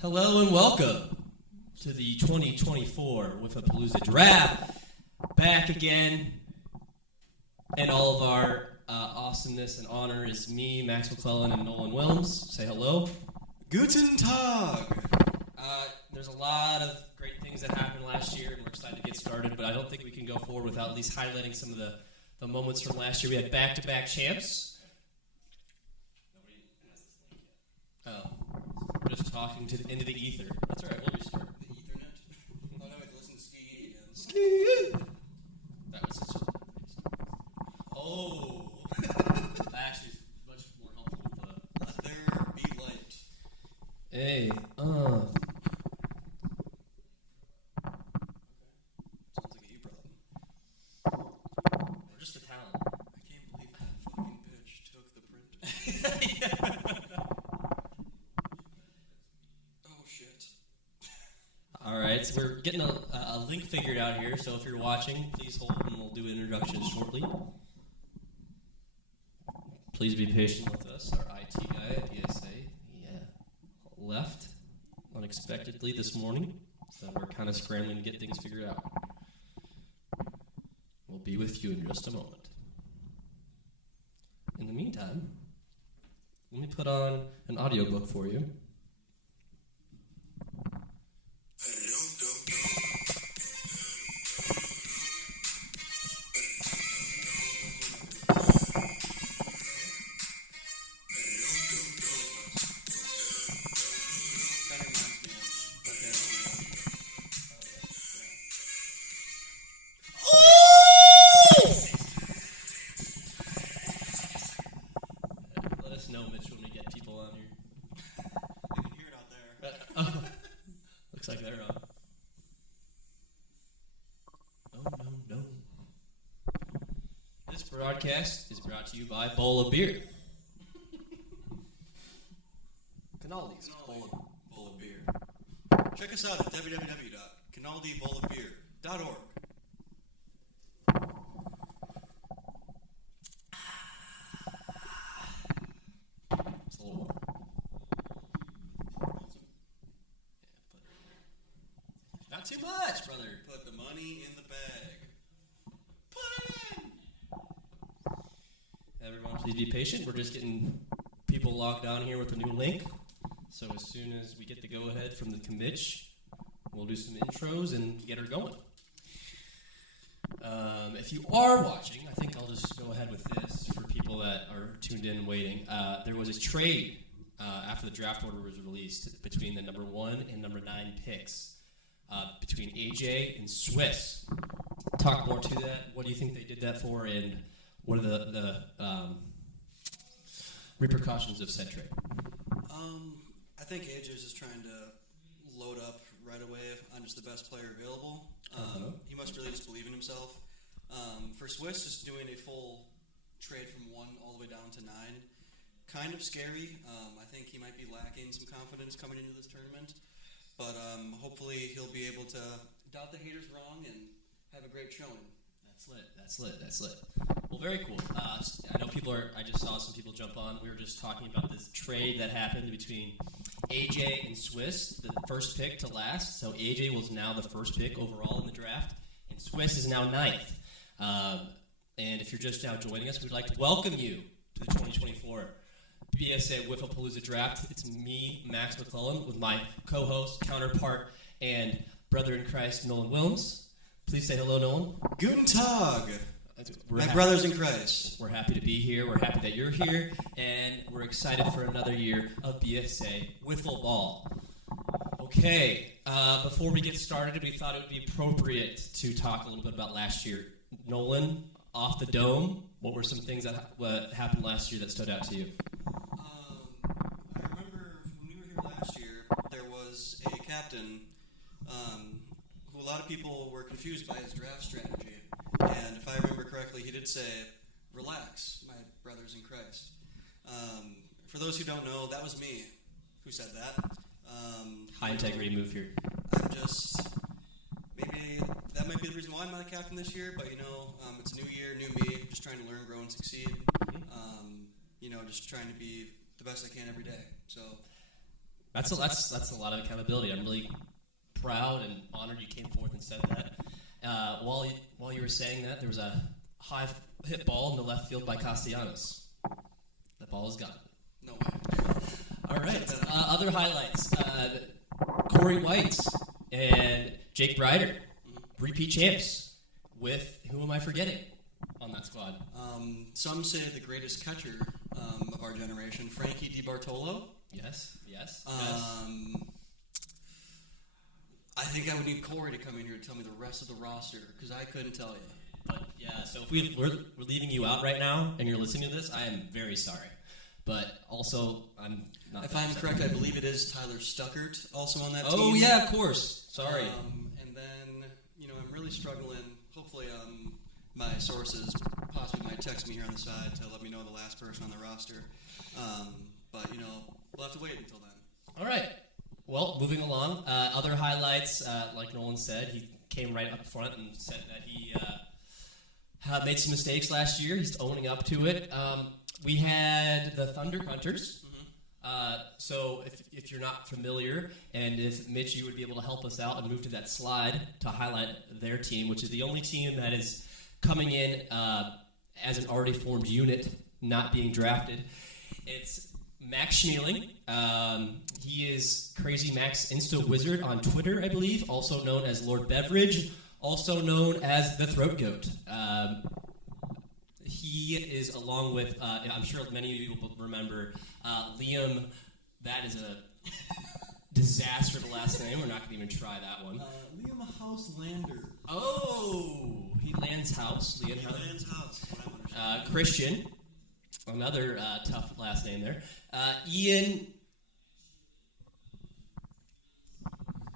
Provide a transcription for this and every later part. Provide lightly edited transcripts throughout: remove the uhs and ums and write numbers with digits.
Hello and welcome to the 2024 with a Palooza Draft. Back again, and all of our awesomeness and honor is me, Max McClellan, and Nolan Wilms. Say hello. Guten Tag. There's a lot of great things that happened last year, and we're excited to get started, but I don't think we can go forward without at least highlighting some of the moments from last year. We had back-to-back champs. Nobody has this link yet. Oh. We're just talking into the ether. That's all right, we'll restart. The Ethernet? Oh, no, I have to listen to Ski again. Ski! That was such a... Oh! That actually is much more helpful with the... Let there be light. Hey, Sounds like a you problem. we're just a talent. I can't believe that fucking bitch took the print. Oh, shit. All right, so we're getting a link figured out here, so if you're watching, please hold and we'll do introductions shortly. Please be patient with us. Our IT guy at PSA, left unexpectedly this morning, so we're kind of scrambling to get things figured out. We'll be with you in just a moment. In the meantime, let me put on an audiobook for you. Let us know, Mitch, when we get people on here. They can hear it out there. Looks like they're on. Oh, no. This broadcast is brought to you by Bowl of Beer. Canaldi's Bowl of Beer. Check us out at www.canaldibowlofbeer.org. It's a little warm. Not too much, brother. Put the money in the bag. Put it in! Everyone, please be patient. We're just getting people logged on here with a new link. So as soon as we get the go-ahead from the commitch, we'll do some intros and get her going. If you are watching, I think I'll just go ahead with this for people that are tuned in and waiting. There was a trade after the draft order was released between the number 1 and number 9 picks between AJ and Swiss. Talk more to that. What do you think they did that for, and what are the repercussions of said trade? I think AJ's just trying to load up right away on just the best player available. He must really just believe in himself. For Swiss, just doing a full trade from 1 all the way down to 9, kind of scary. I think he might be lacking some confidence coming into this tournament, but hopefully he'll be able to doubt the haters wrong and have a great showing. That's lit. Well, very cool. I know I just saw some people jump on. We were just talking about this trade that happened between AJ and Swiss, the first pick to last. So AJ was now the first pick overall in the draft, and Swiss is now 9th. And if you're just now joining us, we'd like to welcome you to the 2024 BSA Palooza Draft. It's me, Max McClellan, with my co-host, counterpart, and brother in Christ, Nolan Wilms. Please say hello, Nolan. Guten Tag! My brothers in Christ. We're happy to be here. We're happy that you're here, and we're excited for another year of BSA Wiffle Ball. Okay, before we get started, we thought it would be appropriate to talk a little bit about last year. Nolan, off the dome, what were some things that happened last year that stood out to you? I remember when we were here last year, there was a captain who a lot of people were confused by his draft strategy. And if I remember correctly, he did say, "Relax, my brothers in Christ." For those who don't know, that was me who said that. High integrity move here. I'm just be the reason why I'm not a captain this year, but it's a new year, new me, just trying to learn, grow, and succeed. Just trying to be the best I can every day. So that's a lot of accountability. I'm really proud and honored you came forth and said that. While you were saying that, there was a high hit ball in the left field by Castellanos. That ball is gone. No way. All right. Other highlights: Corey White and Jake Breider, repeat champs. With who am I forgetting on that squad? Some say the greatest catcher of our generation, Frankie DiBartolo. Yes. I think I would need Corey to come in here to tell me the rest of the roster because I couldn't tell you. But yeah, so if we're leaving you out right now and you're listening to this, I am very sorry. But also, I'm not. If I'm correct, I believe it is Tyler Stuckert also on that team. Oh yeah, of course. Sorry. And then I'm really struggling. Hopefully, my sources possibly might text me here on the side to let me know the last person on the roster. But we'll have to wait until then. All right. Well, moving along. Other highlights, like Nolan said, he came right up front and said that he had made some mistakes last year. He's owning up to it. We had the Thunder Hunters. So if you're not familiar, and if Mitch, you would be able to help us out and move to that slide to highlight their team, which is the only team that is coming in as an already formed unit, not being drafted. It's Max Schmeling. He is Crazy Max Insta Wizard on Twitter, I believe, also known as Lord Beverage, also known as the Throat Goat. He is along with, I'm sure many of you will remember, Liam. That is a disaster of a last name. We're not going to even try that one. Liam Houselander. Oh, he lands house. He lands house. Christian. Another tough last name there. Ian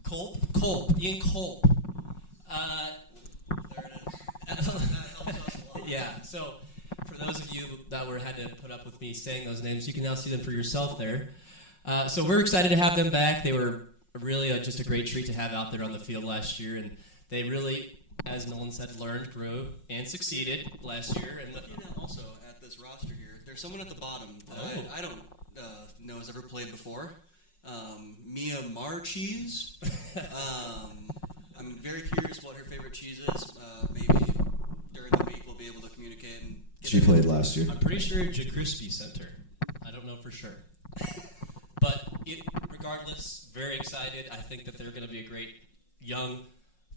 Culp. Ian Culp. There it is. That helps us a lot. Yeah, so for those of you that had to put up with me saying those names, you can now see them for yourself there. So we're excited to have them back. They were really just a great treat to have out there on the field last year, and they really, as Nolan said, learned, grew, and succeeded last year. And looking at also at this roster here, there's someone at the bottom that I don't know has ever played before. Mia Marcheese. I'm very curious what her favorite cheese is. Maybe during the week we'll be able to communicate. And she played last year. I'm pretty sure Crispy sent her. I don't know for sure. But regardless, very excited. I think that they're going to be a great young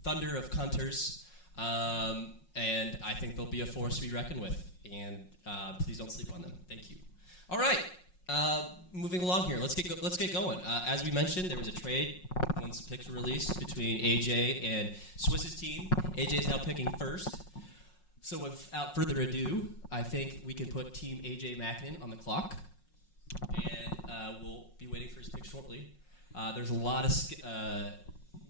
Thunder of Cunters. And I think they'll be a force to be reckoned with. And please don't sleep on them. Thank you. All right. Moving along here. Let's get going. As we mentioned, there was a trade once the picks were released between AJ and Swiss's team. AJ is now picking first. So without further ado, I think we can put Team AJ Mackin on the clock. And we'll be waiting for his pick shortly. There's a lot of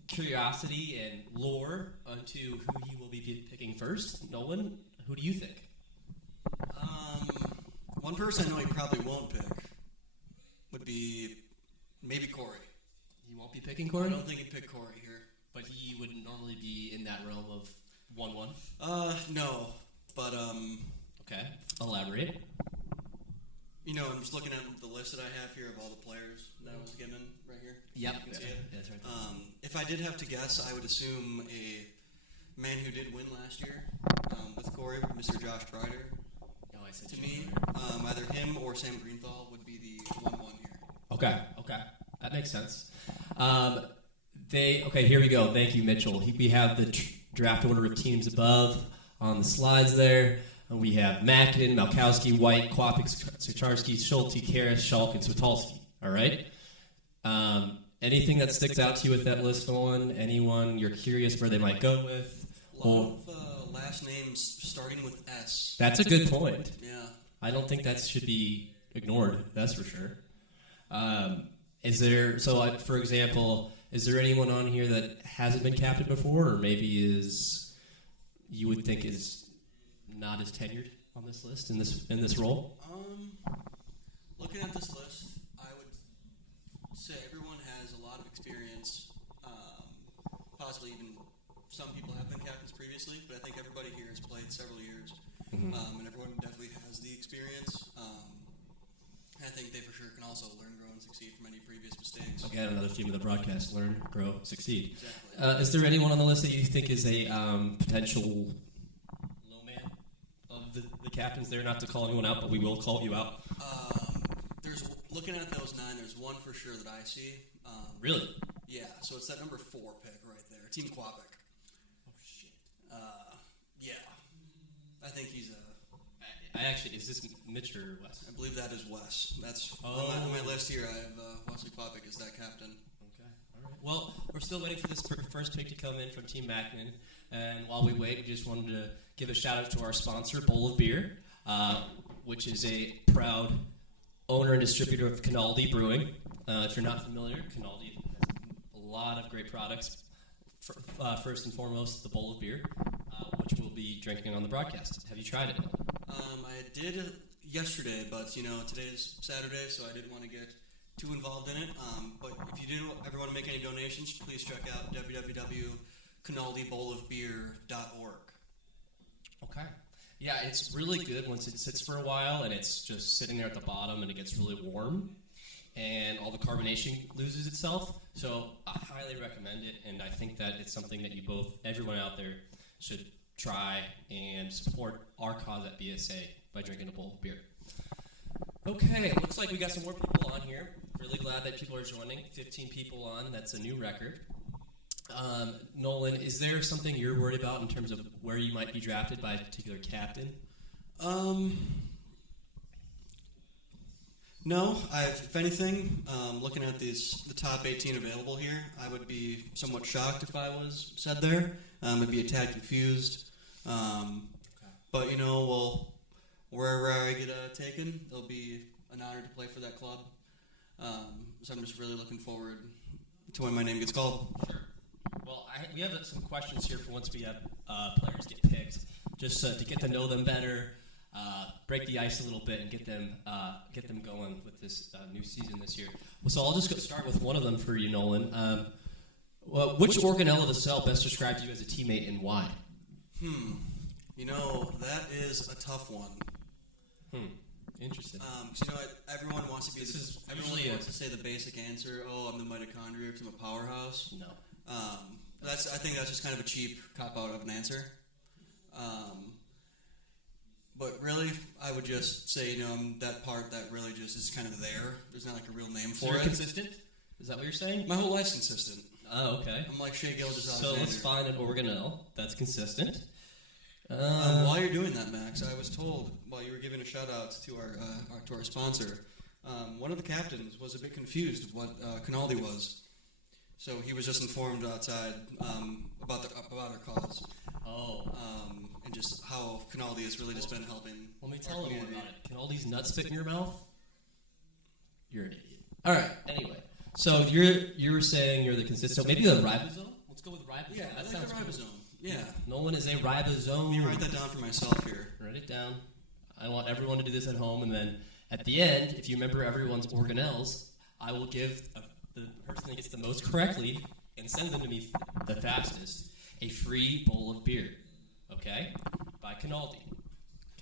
curiosity and lore onto who he will be picking first. Nolan, who do you think? One person I know he probably won't pick would be maybe Corey. He won't be picking Corey? I don't think he'd pick Corey here. But he would normally be in that realm of 1-1? No. But, okay. Elaborate. I'm just looking at the list that I have here of all the players that I was given right here. Yep. You can see it. Yeah, that's right there. If I did have to guess, I would assume a man who did win last year with Corey, Mr. Josh Breider. Oh, I said to me, either him or Sam Greenthal would be the 1-1 here. Okay. That makes sense. Here we go. Thank you, Mitchell. We have the draft order of teams above on the slides there. And we have Mackin, Malkowski, White, Kwapik, Sacharski, Schulte, Karras, Schalk, and Switalski. All right? Anything that sticks out to you with that list, Nolan? Anyone you're curious where they might go with? A lot of last names starting with S. That's a good point. Yeah. I don't think that should be ignored. That's for sure. For example, is there anyone on here that hasn't been captain before, or maybe you would think is not as tenured on this list in this role? Looking at this list, I would say everyone has a lot of experience, possibly even some people have been captains previously, but I think everybody here has played several years, Mm-hmm. and everyone definitely has the experience. I think they for sure can also learn, grow, and succeed from any previous mistakes. Again, another theme of the broadcast: learn, grow, succeed. Exactly. Is there anyone on the list that you think is a potential low man of the captains there? Not to call anyone out, but we will call you out. There's looking at those 9. There's one for sure that I see. Really? Yeah. So it's that number 4 pick right there, Team Quapic. Oh shit. Yeah. I think he's a. I actually, is this Mitch or Wes? I believe that is Wes. That's on Oh. my list here. I have Wesley Quapic as that captain. Okay, all right. Well, we're still waiting for this first pick to come in from Team Mackinnon. And while we wait, we just wanted to give a shout out to our sponsor, Bowl of Beer, which is a proud owner and distributor of Canaldi Brewing. If you're not familiar, Canaldi has a lot of great products. First and foremost, the Bowl of Beer, which we'll be drinking on the broadcast. Have you tried it? I did yesterday, but today's Saturday, so I didn't want to get too involved in it. But if you do ever want to make any donations, please check out www.canaldibowlofbeer.org. Okay. Yeah, it's really good once it sits for a while and it's just sitting there at the bottom and it gets really warm and all the carbonation loses itself. So I highly recommend it, and I think that it's something that everyone out there should try and support our cause at BSA by drinking a bowl of beer. Okay, it looks like we got some more people on here. Really glad that people are joining. 15 people on. That's a new record. Nolan, is there something you're worried about in terms of where you might be drafted by a particular captain? No. If anything, looking at the top 18 available here, I would be somewhat shocked if I was said there. I'd be a tad confused. But, wherever I get taken, it'll be an honor to play for that club. So I'm just really looking forward to when my name gets called. Sure. Well, we have some questions here for once we have players get picked, just to get to know them better, break the ice a little bit, and get them going with this new season this year. Well, so I'll just start with one of them for you, Nolan. Which organelle of the cell best describes you as a teammate and why? That is a tough one. Interesting. Everyone wants to be. Everyone usually wants to say the basic answer. Oh, I'm the mitochondria because I'm a powerhouse. No. I think that's just kind of a cheap cop out of an answer. But really, I would just say, I'm that part that really just is kind of there. There's not like a real name for So you're it. consistent? Is that what you're saying? My whole life's consistent. Oh, okay. I'm like Shea Gilgeous-Alexander. So let's find an organelle that's consistent. While you're doing that, Max, I was told while you were giving a shout out to our sponsor, one of the captains was a bit confused of what Canaldi was. So he was just informed outside about our cause. Oh. And just how Canaldi has really just been helping. Let me tell you more about it. Can all these nuts fit in your mouth? You're an idiot. All right. Anyway, so you're saying you're the consistent. So maybe the ribosome. Let's go with ribosome. Yeah, that I sounds like the ribosome. Yeah. Nolan is a ribosome. Let me write that down for myself here. Write it down. I want everyone to do this at home, and then at the end, if you remember everyone's organelles, I will give the person that gets the most correctly and sends them to me the fastest a free bowl of beer. Okay? By Canaldi.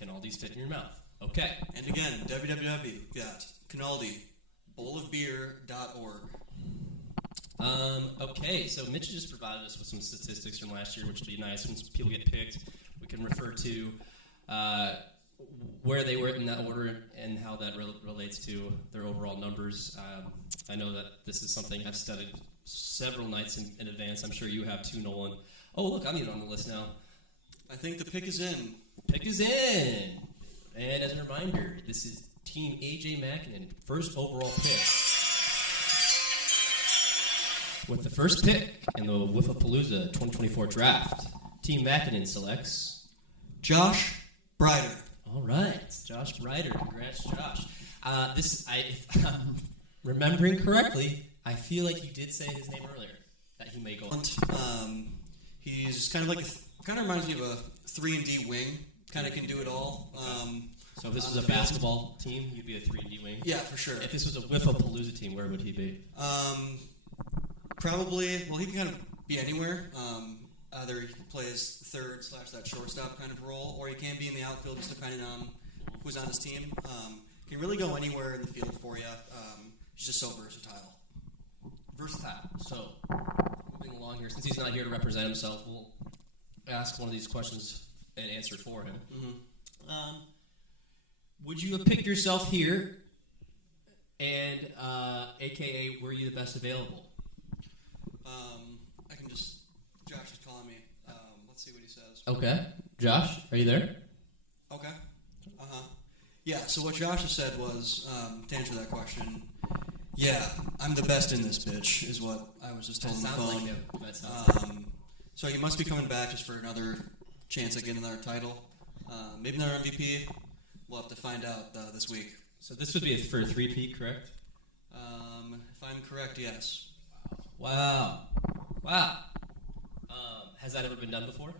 Canaldi's fit in your mouth. Okay. And again, www.canaldibowlofbeer.org. Okay, so Mitch just provided us with some statistics from last year, which would be nice. Once people get picked, we can refer to where they were in that order and how that relates to their overall numbers. I know that this is something I've studied several nights in advance. I'm sure you have too, Nolan. Oh, look, I'm even on the list now. I think the pick is in. Pick is in! And as a reminder, this is Team AJ Mackinnon, first overall pick. With the first pick in the Palooza 2024 draft, Team Mackinnon selects Josh Breider. All right, Josh Breider. Congrats, Josh. If I'm remembering correctly, I feel like you did say his name earlier, that he may go on. He's kind of reminds me of a 3-and-D wing. Kind of can do it all. So if this was a basketball team, you'd be a 3-and-D wing? Yeah, for sure. If this was a Palooza team, where would he be? Probably, he can kind of be anywhere. Either he plays third / that shortstop kind of role, or he can be in the outfield just depending on who's on his team. He can really go anywhere in the field for you. He's just so versatile. So, moving along here, since he's not here to represent himself, we'll ask one of these questions and answer it for him. Mm-hmm. Would you have picked yourself here, and AKA, were you the best available? I can just... Josh is calling me. Let's see what he says. Okay. Josh, are you there? Okay. Yeah, so what Josh has said was, to answer that question, yeah, I'm the best in this bitch, is what I was just told on the phone. Like him. That sounds like him. So he must be coming back just for another chance at getting another title. Maybe another MVP. We'll have to find out this week. So this would be for a 3-peat, correct? If I'm correct, yes. Wow. Has that ever been done before?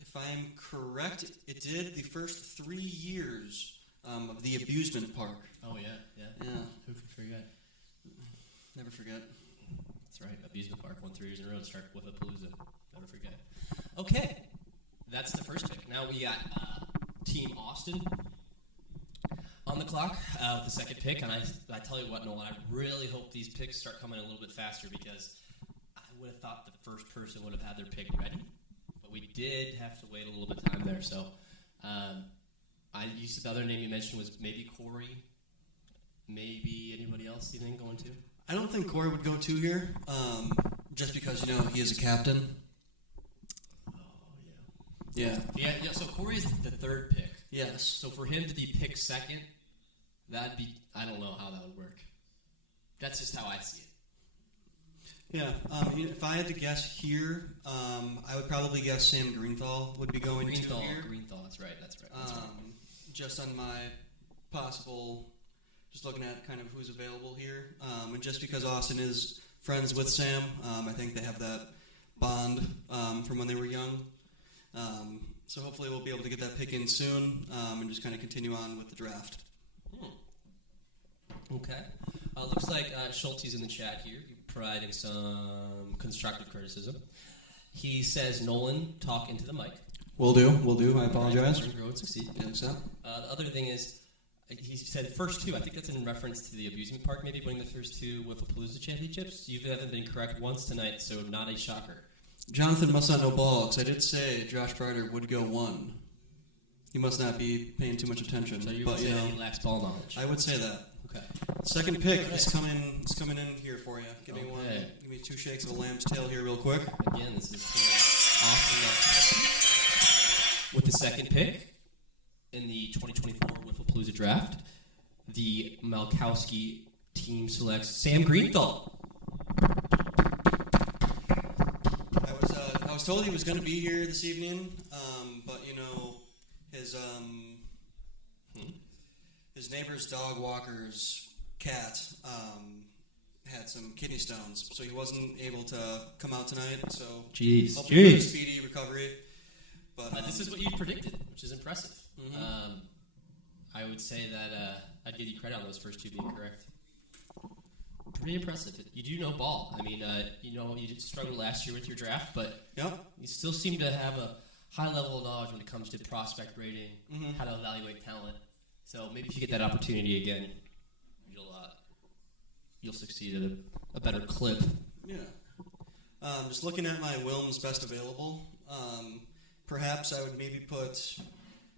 If I'm correct, it did the first 3 years of the abusement park. Oh, yeah. Who could forget? Never forget. That's right. Abusement park won 3 years in a row to start with a Palooza. Never forget. Okay. That's the first pick. Now we got Team Austin on the clock with the second pick. And I tell you what, Nolan, I really hope these picks start coming a little bit faster because I would have thought the first person would have had their pick ready. But we did have to wait a little bit of time there. So the other name you mentioned was maybe Corey. Maybe anybody else you think going to? I don't think Corey would go 2 here, just because, he is a captain. Oh, yeah. Yeah, so Corey's the third pick. Yes. So for him to be picked second, that'd be, I don't know how that would work. That's just how I see it. Yeah, if I had to guess here, I would probably guess Sam Greenthal would be going to here. Greenthal, that's right. Just on my possible, just looking at kind of who's available here, and just because Austin is friends with Sam, I think they have that bond from when they were young. So hopefully we'll be able to get that pick in soon and just kind of continue on with the draft. Okay. Looks like Schulte's in the chat here, providing some constructive criticism. He says, Nolan, talk into the mic. Will do. I apologize. Grow and succeed. Yeah, so. The other thing is, he said first 2. I think that's in reference to the abusement park, maybe winning the first 2 Palooza championships. You haven't been correct once tonight, so not a shocker. Jonathan must not know ball, because I did say Josh Carter would go 1. He must not be paying too much attention. So you would say that he lacks ball knowledge. I would say that. Okay. Second pick is coming in here for you. Give me one. Give me 2 shakes of a lamb's tail here real quick. Again, this is Austin with the second pick in the 2024 Palooza draft. The Malkowski team selects Sam Greenthal. I was told he was going to be here this evening, but his neighbor's dog walker's cat had some kidney stones, so he wasn't able to come out tonight. So hopefully a speedy recovery. But this is what you predicted, which is impressive. Mm-hmm. I would say that I'd give you credit on those first 2 being correct. Pretty impressive. You do know ball. I mean, you did struggle last year with your draft, but you still seem to have a high level of knowledge when it comes to prospect rating, how to evaluate talent. So maybe if you get that opportunity again, you'll succeed at a better clip. Yeah. Just looking at my Wilms best available, perhaps I would maybe put,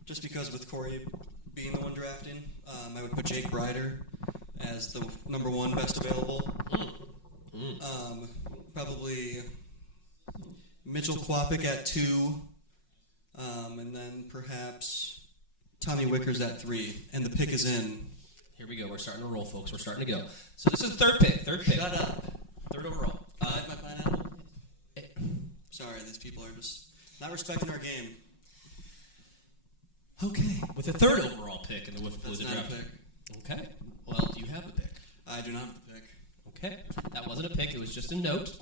just because with Corey being the one drafting, I would put Jake Brider as the number 1 best available. Probably Mitchell Kwapik at 2, and then perhaps Tommy Wickers at 3, and the pick is in. Here we go. We're starting to roll, folks. We're starting to go. So this is the third pick. Shut up. 3rd overall. My pineapple? Sorry, these people are just not respecting our game. Okay. With the 3rd overall pick in the Palooza draft. Pick. Okay. Well, do you have a pick? I do not have a pick. Okay. That wasn't a pick. It was just a note.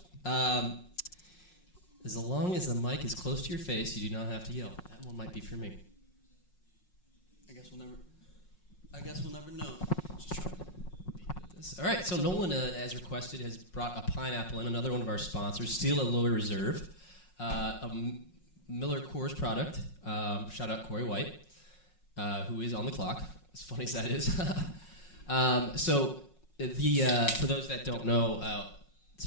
As long as the mic is close to your face, you do not have to yell. That one might be for me. I guess we'll never know. Just try. All right. So Nolan, as requested, has brought a pineapple in, another one of our sponsors, Steel at Lower Reserve. Miller Coors product. Shout out Corey White, who is on the clock, as funny as that is. So, for those that don't know, a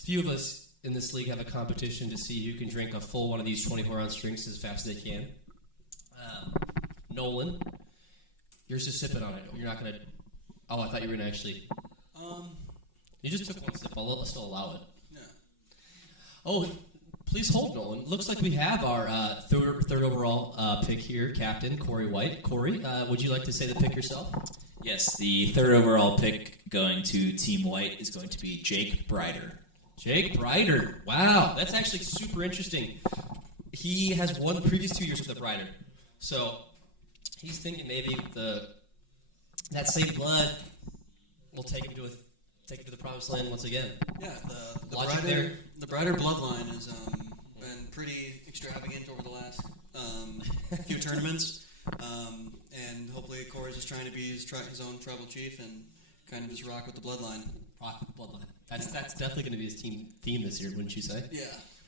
few of us in this league have a competition to see who can drink a full one of these 24-ounce drinks as fast as they can. Nolan, you're just sipping on it. You're not going to... Oh, I thought you were going to actually... You just took one sip. I'll still allow it. Yeah. Oh, please hold, Nolan. Looks like we have our third overall pick here, Captain Corey White. Corey, would you like to say the pick yourself? Yes, the third overall pick going to Team White is going to be Jake Brider. Jake Brider. Wow, that's actually super interesting. He has won the previous 2 years with the Brider. So he's thinking maybe that same blood will take him to the promised land once again. Yeah, the Brider bloodline has been pretty extravagant over the last few tournaments. And hopefully Corey's just trying to be his own tribal chief and kind of just rock with the bloodline. Rock with the bloodline. That's definitely going to be his team theme this year, wouldn't you say? Yeah,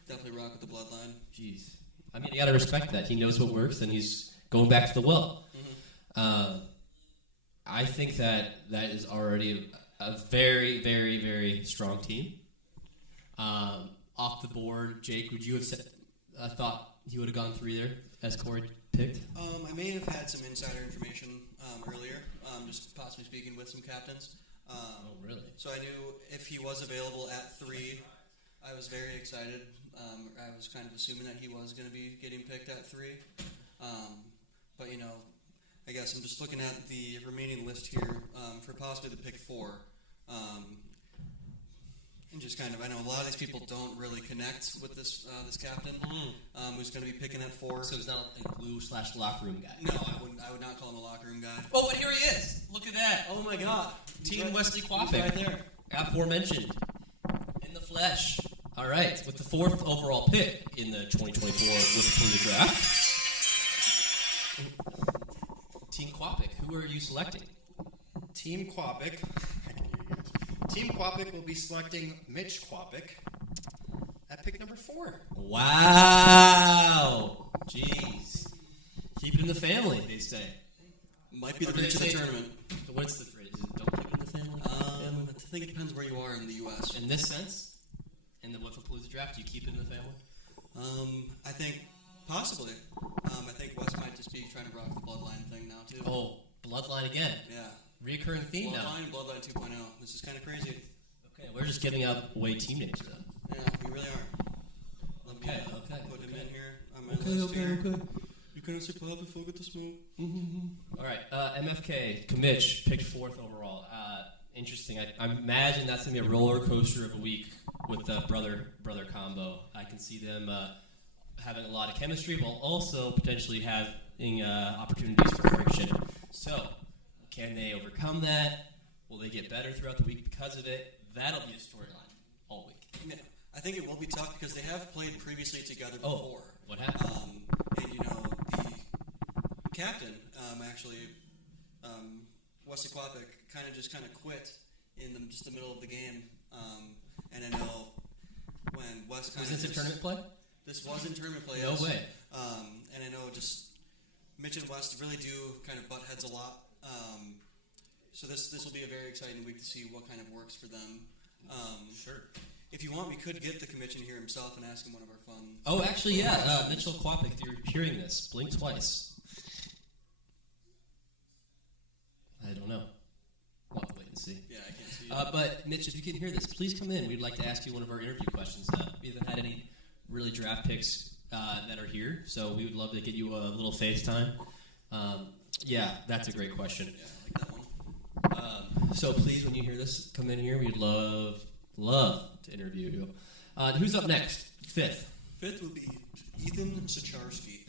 definitely rock with the bloodline. Jeez. I mean, you got to respect that. He knows what works, and he's going back to the well. Mm-hmm. I think that is already a very, very, very strong team. Off the board, Jake, would you have thought he would have gone 3 there, as Corey picked? I may have had some insider information earlier, just possibly speaking with some captains. Oh, really? So I knew if he was available at 3, I was very excited. I was kind of assuming that he was going to be getting picked at 3. But, I guess I'm just looking at the remaining list here for possibly the pick 4. And just kind of, I know a lot of these people don't really connect with this captain who's going to be picking at 4. So he's not a glue/locker room guy. No, I would not call him a locker room guy. Oh, but here he is. Look at that. Oh, my God. Team Wesley Quapic. Right there. Aforementioned. In the flesh. All right. With the 4th overall pick in the 2024 Palooza draft. Team Quapic, who are you selecting? Team Quapic will be selecting Mitch Quapic at pick number 4. Wow. Jeez. Keep it in the family, they say. Might be the reach of the tournament. What's the phrase? Is it don't keep it in the family? I think it depends where you are in the U.S. In this sense? In the Palooza draft, do you keep it in the family? I think possibly. I think Wes might just be trying to rock the bloodline thing now, too. Oh, bloodline again. Yeah. Reoccurring theme now. Bloodline 2.0. This is kind of crazy. Okay, we're just giving away team names then. Yeah, we really are. Okay. Put him in here on my list here. You couldn't say pop before I get the smoke. All right, MFK, Kamich, picked 4th overall. Interesting. I imagine that's going to be a roller coaster of a week with the brother combo. I can see them having a lot of chemistry while also potentially having opportunities for friction. So, can they overcome that? Will they get better throughout the week because of it? That'll be a storyline all week. Yeah, I think it will be tough because they have played previously together before. Oh, what happened? And the captain actually, Wesley Quapic, kind of quit in the middle of the game. And I know when Wes kind of... Was this a tournament play? This was in tournament play. No way. And I know just Mitch and West really do kind of butt heads a lot. So this will be a very exciting week to see what kind of works for them. Sure. If you want, we could get the commission here himself and ask him one of our fun... Oh, actually, yeah. Mitchell Quapic, if you're hearing this, blink twice. I don't know. We'll have to wait and see. Yeah, I can't see you. But, Mitch, if you can hear this, please come in. We'd like to ask you one of our interview questions. We haven't had any really draft picks that are here, so we would love to get you a little FaceTime. Yeah, that's a great question. Yeah, I like that one. So please, when you hear this, come in here. We'd love to interview you. Who's up next? 5th. 5th would be Ethan Sacharski.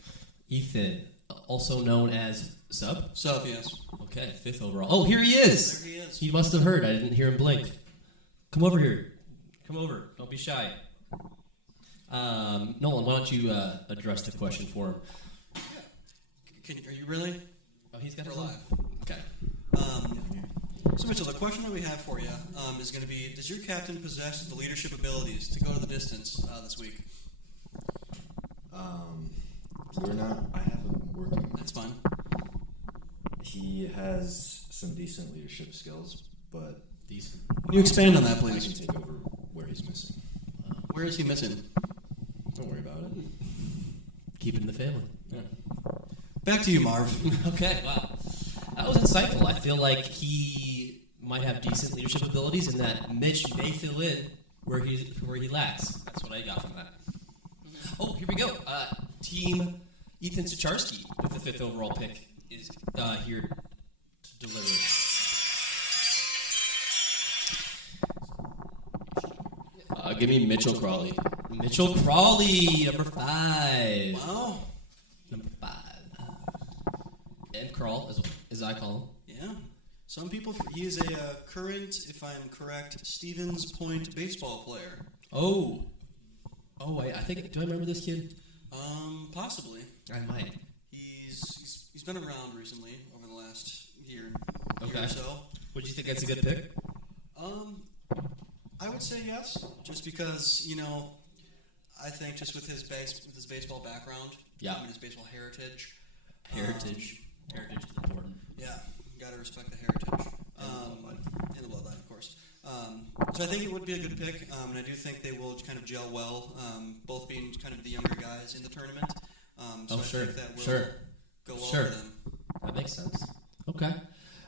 Ethan, also known as Sub? Sub, yes. Okay, 5th overall. Oh, here he is! There he is. He must have heard. I didn't hear him blink. Come over here. Come over. Don't be shy. Nolan, why don't you address the question for him? Yeah. Are you really? Oh, he's got We're it live. Okay. So, Mitchell, the question that we have for you is going to be, does your captain possess the leadership abilities to go to the distance this week? Believe it or not, I have him working. That's fine. He has some decent leadership skills, but Decent. Can you expand on that, I can please? take over where he's missing. Where is he missing? Don't worry about it. Keep it in the family. Yeah. Back to you, Marv. Okay, wow. That was insightful. I feel like he might have decent leadership abilities and that Mitch may fill in where he lacks. That's what I got from that. Oh, here we go. Team Ethan Sicharski with the 5th overall pick is here to deliver. Give me Mitchell Crawley. Mitchell Crawley, number 5. Wow. Number 5. And Crawl, as I call him. Yeah. Some people, he is a current, if I'm correct, Stevens Point baseball player. Oh, I think. Do I remember this kid? Possibly. I might. He's been around recently over the last year Okay. or so. Would you think that's a good pick? I would say yes, just because I think just with his baseball background, Yeah. his baseball heritage. Heritage is important. Yeah, got to respect the heritage. And the bloodline, of course. So I think it would be a good pick, and I do think they will kind of gel well, both being kind of the younger guys in the tournament. So I sure, think that will sure. go well Sure. for them. That makes sense. Okay.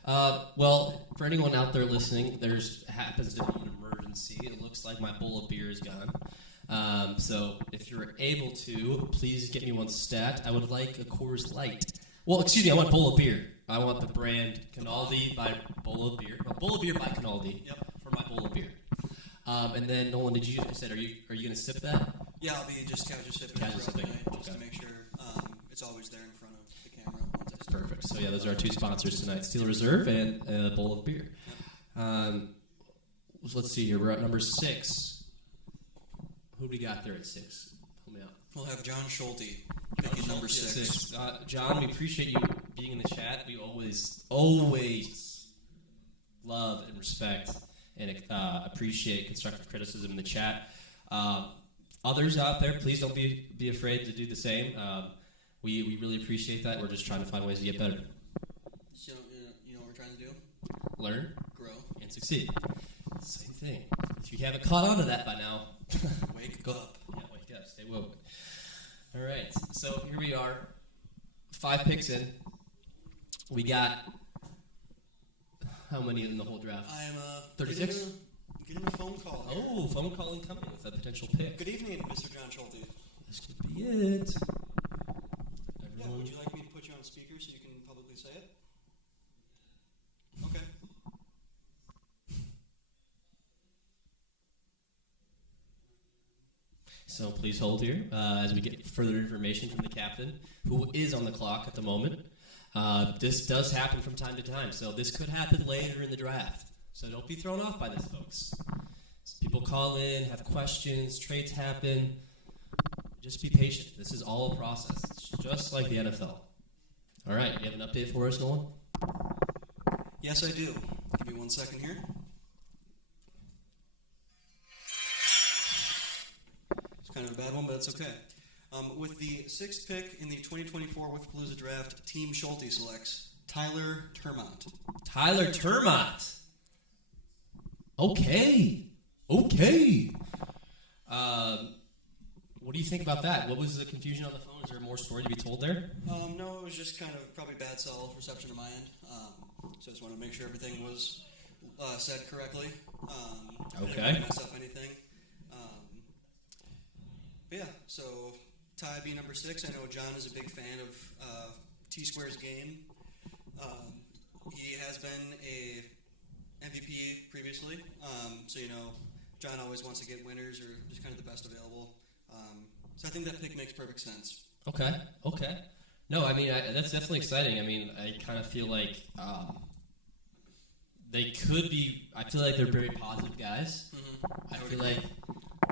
Well, for anyone out there listening, there's happens to be an emergency. It looks like my bowl of beer is gone. So if you're able to, please get me one stat. I would like a Coors Light. Well, excuse me, I want bowl of beer. I want the brand Canaldi by Bowl of Beer. A Bowl of Beer by Canaldi. Yep. For my bowl of beer. And then Nolan, did you said are you going to sip that? Yeah, I'll be just casual sipping Casual throughout the sipping, night, just okay. to make sure it's always there in front of the camera once I start. Perfect. So yeah, those are our 2 sponsors tonight: Steel Reserve and a bowl of beer. Let's see here. We're at number 6. Who do we got there at 6? Help me out. We'll have John Schulte picking number 6. John, we appreciate you being in the chat. We always love and respect and appreciate constructive criticism in the chat. Others out there, please don't be afraid to do the same. We really appreciate that. We're just trying to find ways to get better. So, you know what we're trying to do? Learn, Grow. and succeed. Same thing. If you haven't caught on to that by now, Wake go up. Yeah, wake up. Stay woke. All right. So here we are. 5 picks in. We got how many in the whole draft? I am 36? Getting a phone call here. Oh, phone call incoming with a potential pick. Good evening, Mr. John Schulte. This could be it. Yeah, would you like me to put you on speaker so you can publicly say it? Okay. So please hold here as we get further information from the captain, who is on the clock at the moment. This does happen from time to time, so this could happen later in the draft. So don't be thrown off by this, folks. People call in, have questions, trades happen. Just be patient. This is all a process. It's just like the NFL. All right, you have an update for us, Nolan? Yes, I do. Give me 1 second here. It's kind of a bad one, but it's okay. With the 6th pick in the 2024 with Palooza draft, Team Schulte selects Tyler Termont. Tyler Termont. Okay. What do you think about that? What was the confusion on the phone? Is there more story to be told there? No, it was just kind of probably bad cell reception on my end. So I just wanted to make sure everything was said correctly. I didn't want to mess up anything. But yeah, so Ty being number 6, I know John is a big fan of T-Square's game. He has been a MVP previously, so John always wants to get winners or just kind of the best available. So I think that pick makes perfect sense. Okay. No, I mean, that's definitely exciting. I mean, I kind of feel like they could be, I feel like they're very positive guys. Mm-hmm. I feel like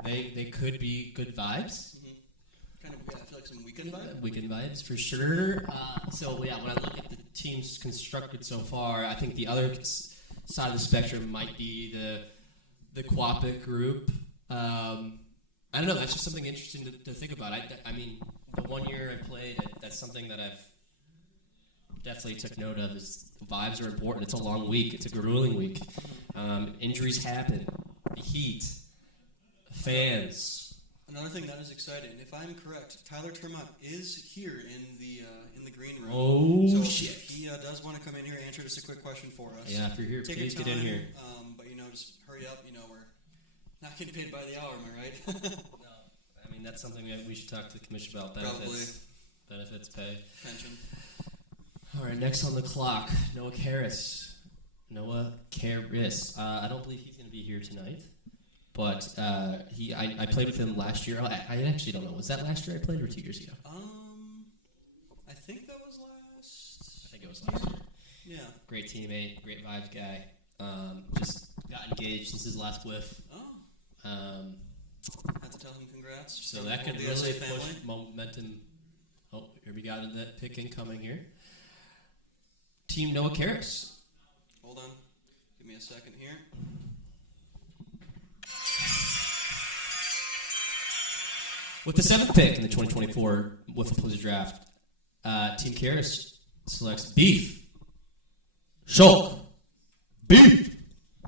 they could be good vibes. Mm-hmm. Kind of, yeah, I feel like some weekend vibe. Weekend vibes, for sure. So, yeah, when I look at the teams constructed so far, I think the other side of the spectrum might be the Quapic group. I don't know. That's just something interesting to think about. I mean, the 1 year I played, that's something that I've definitely took note of is vibes are important. It's a long week. It's a grueling week. Injuries happen. The heat. Fans. Another thing that is exciting, if I'm correct, Tyler Termont is here in the green room. Oh, so shit. If he does want to come in here, answer just a quick question for us. Yeah, if you're here, Take please your get in time, here. But just hurry up. We're not getting paid by the hour, am I right? No, I mean, that's something that we should talk to the commission about. Benefits, pay. Pension. All right, next on the clock, Noah Karras. I don't believe he's going to be here tonight, but I played with him last year. I actually don't know. Was that last year I played or 2 years ago? I think that was last. I think it was last year. Yeah. Great teammate, great vibes guy. Just got engaged since his last whiff. Oh. Had to tell him congrats. So that could really push momentum. Oh, here we got that pick incoming here. Team Noah Karras. Hold on. Give me a second here. With the 7th pick in the 2024 Palooza draft, Team Karras selects Beef. Shulk. Beef.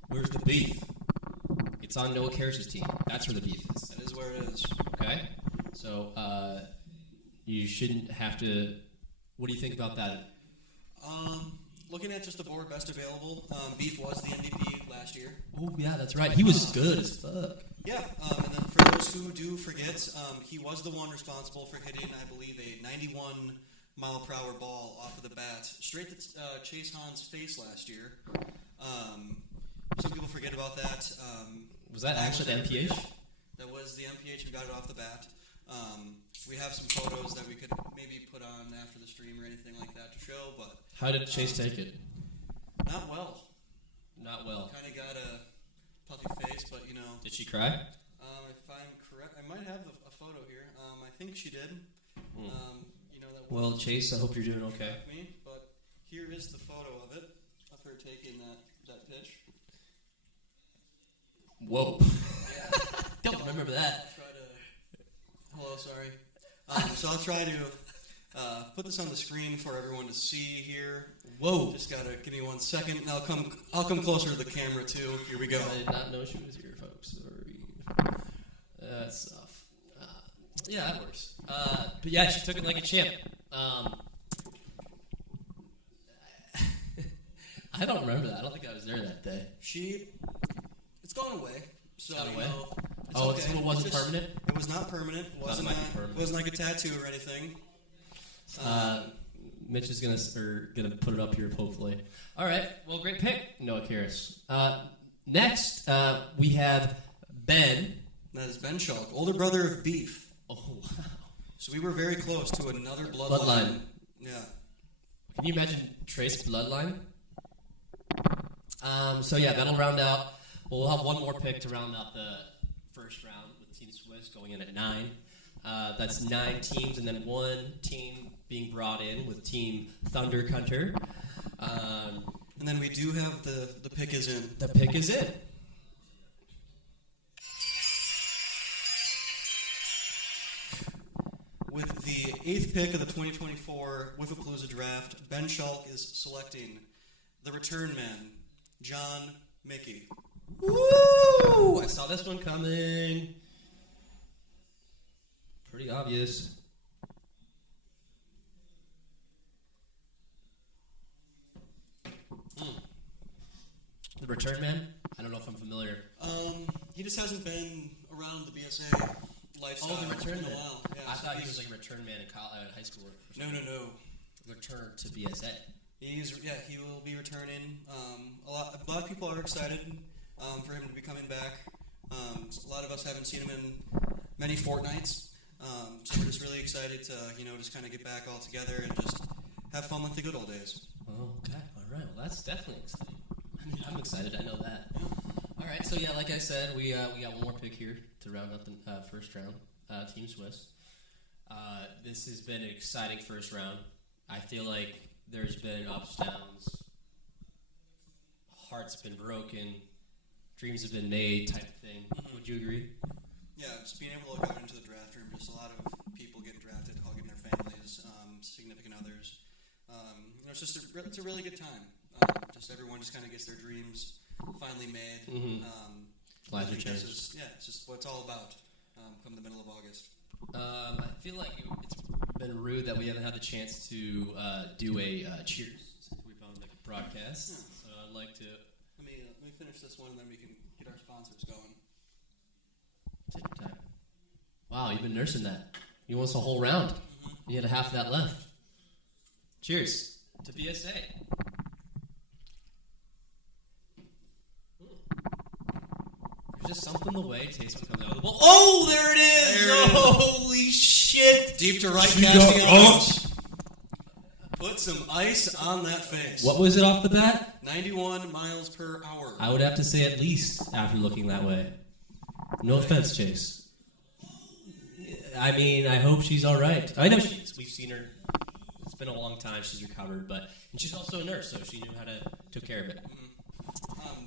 Where's the beef? It's on Noah Karras' team. That's where the beef is. That is where it is. Okay? So, you shouldn't have to... What do you think about that? Looking at just the board best available, Beef was the MVP last year. Oh, yeah, that's right. He was good as fuck. Yeah, and then for those who do forget, he was the one responsible for hitting, I believe, a 91-mile-per-hour ball off of the bat straight to Chase Hahn's face last year. Some people forget about that. Was that actually the MPH? That was the MPH who got it off the bat. We have some photos that we could maybe put on after the stream or anything like that to show, but... How did Chase take it? Not well. Not well. Kind of got a puffy face, but, Did she cry? If I'm correct, I might have a photo here. I think she did. That Well, Chase, I hope you're doing okay. Me, but here is the photo of it, of her taking that pitch. Whoa. Don't remember that. Hello, sorry. So I'll try to put this on the screen for everyone to see here. Whoa. Just gotta give me 1 second. I'll come closer to the camera too. Here we go. I did not know she was here, folks. Sorry. That's tough. Yeah, that works. But yeah, she took it like a champ. I don't remember that. I don't think I was there that day. It's gone away. So Gone away? It's Oh, okay. it wasn't permanent? It was not permanent. It wasn't like a tattoo or anything. Mitch is gonna put it up here, hopefully. All right. Well, great pick, Noah Karras. Next, we have Ben. That is Ben Schulk, older brother of Beef. Oh wow. So we were very close to another bloodline. Yeah. Can you imagine Trace bloodline? So yeah, that'll round out. We'll have one more pick to round out the first round with Team Swiss going in at 9. That's 9 teams, and then 1 team being brought in with Team Thunder Hunter. And then we do have the pick is in. The pick is in. With the 8th pick of the 2024 Palooza draft, Ben Schulk is selecting the return man, John Mickey. Woo! I saw this one coming. Pretty obvious. The return man? I don't know if I'm familiar. He just hasn't been around the BSA lifestyle. Oh, the return in a man. while. Yeah, I so thought he was like a return man in high school. No. Return to BSA. He will be returning. A lot of people are excited for him to be coming back. A lot of us haven't seen him in many fortnights, so we're just really excited to just kind of get back all together and just have fun with the good old days. Oh, okay. All right. Well, that's definitely exciting. I mean, I'm excited. I know that. All right. So yeah, like I said, we got one more pick here to round out the first round. Team Swiss. This has been an exciting first round. I feel like there's been ups, downs, hearts been broken, dreams have been made, type of thing. Would you agree? Yeah, just being able to go into the draft room, just a lot of people getting drafted, hugging their families, significant others. It's a really good time. Just everyone just kind of gets their dreams finally made. Lives are changed. It's just what it's all about. Come the middle of August. I feel like it's been rude that we haven't had the chance to do a cheers since we've on the broadcast. Yeah. So I'd like to Let me finish this one, and then we can get our sponsors going. take your time. Wow, you've been nursing that. You want us a whole round. You had a half of that left. Cheers to PSA. There's just something the way it tastes what comes out of the bowl. Oh, there it is! There it is. Holy shit! Deep to right, She casting got punch. Put some ice on that face. What was it off the bat? 91 miles per hour. I would have to say at least after looking that way. No offense, Chase. I mean, I hope she's all right. I know she is. We've seen her. It's been a long time. She's recovered, and she's also a nurse, so she knew how to take care of it.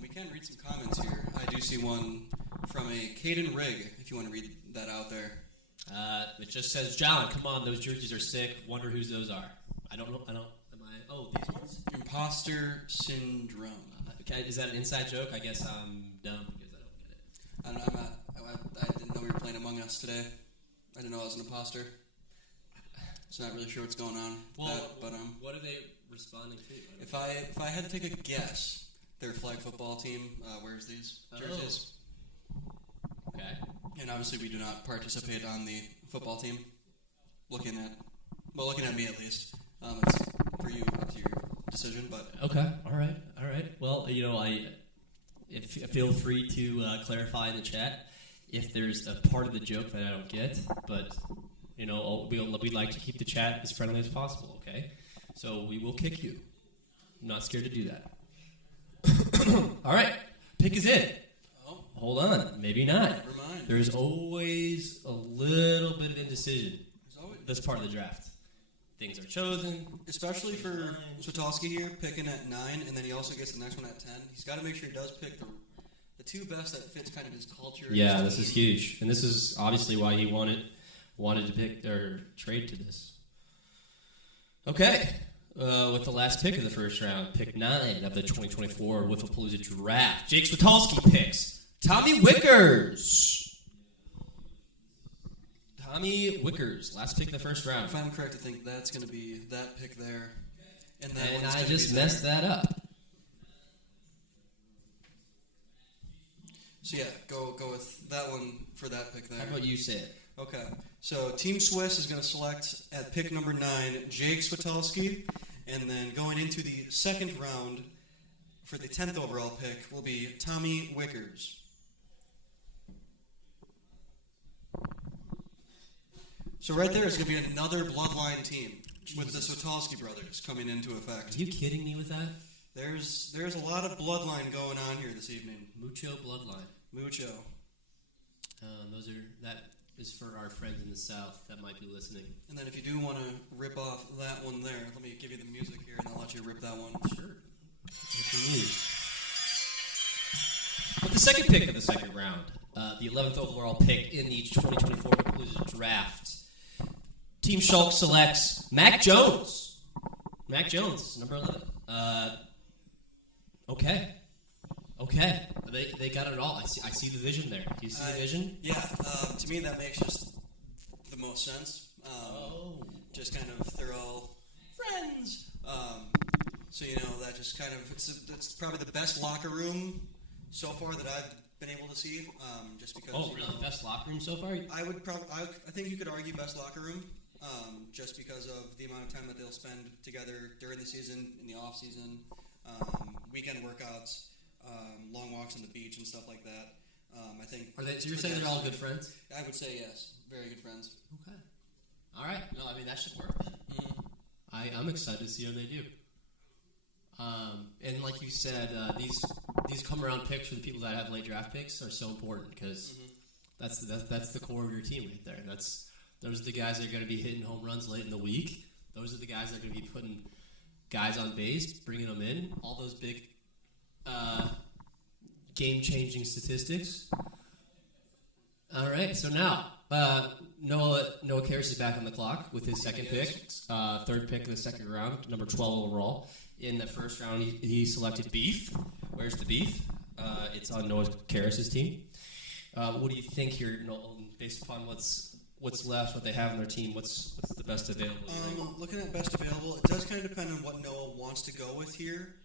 We can read some comments here. I do see one from a Caden Rigg, if you want to read that out there. It just says, John, come on, those jerseys are sick. Wonder whose those are. I don't know. Oh, these ones? Imposter syndrome. Is that an inside joke? I guess I'm dumb because I don't get it. I didn't know we were playing Among Us today. I didn't know I was an imposter. So not really sure what's going on with that. But what are they responding to? if I had to take a guess, their flag football team wears these jerseys. Okay. And obviously we do not participate on the football team. Looking at me at least. It's for you, up to your decision, but Okay. All right. Well, feel free to clarify in the chat if there's a part of the joke that I don't get. But we'd like to keep the chat as friendly as possible. Okay. So we will kick you. I'm not scared to do that. All right. Pick is in. oh, Hold on. Maybe not. never mind. There's always a little bit of indecision. There's always- This part of the draft. Things are chosen. Especially for Switowski here, picking at 9, and then he also gets the next one at 10. He's got to make sure he does pick the two best that fits kind of his culture. and Yeah, his this is team. huge, and this is obviously why he wanted to pick or trade to this. Okay, with the last pick of the first round, pick 9 of the 2024 Palooza draft, Jake Switowski picks Tommy Wickers. Tommy Wickers, last pick of the first round, If I'm correct, I think that's going to be that pick there. And that and one's I gonna just be messed there. that up. So yeah, go with that one for that pick there. How about you say it? Okay, so Team Swiss is going to select at pick number 9 Jake Switowski, and then going into the second round for the 10th overall pick will be Tommy Wickers. So right there is going to be another bloodline team with the Switowski brothers coming into Are effect. you kidding me with that? There's a lot of bloodline going on here this evening. Mucho bloodline. Mucho. That is for our friends in the South that might be listening. And then if you do want to rip off that one there, let me give you the music here and I'll let you rip that one. Sure. What you need. With the second pick of the second round, the 11th overall pick in the 2024 Palooza draft, Team Shulk selects Mac Jones. Mac Jones, number 11. Okay. They got it all. I see the vision there. Do you see the vision? Yeah, to me that makes just the most sense. Just kind of, they're all friends. So, that just kind of, it's probably the best locker room so far that I've been able to see. Just because. Oh, really? Best locker room so far? I think you could argue best locker room, just because of the amount of time that they'll spend together during the season, in the off season, weekend workouts, long walks on the beach and stuff like that. I think. So you're saying they're all good friends? I would say yes, very good friends. Okay. All right. No, I mean that should work then. I'm excited to see how they do. And like you said, these come around picks for the people that have late draft picks are so important because that's the core of your team right there. Those are the guys that are going to be hitting home runs late in the week. Those are the guys that are going to be putting guys on base, bringing them in. All those big game-changing statistics. All right, so now Noah Karras is back on the clock with his second pick, third pick in the second round, number 12 overall. In the first round, he selected Beef. Where's the Beef? It's on Noah Karras' team. What do you think here, Nolan, based upon what's left, what they have on their team? What's the best available? Looking at best available, it does kind of depend on what Noah wants to go with here.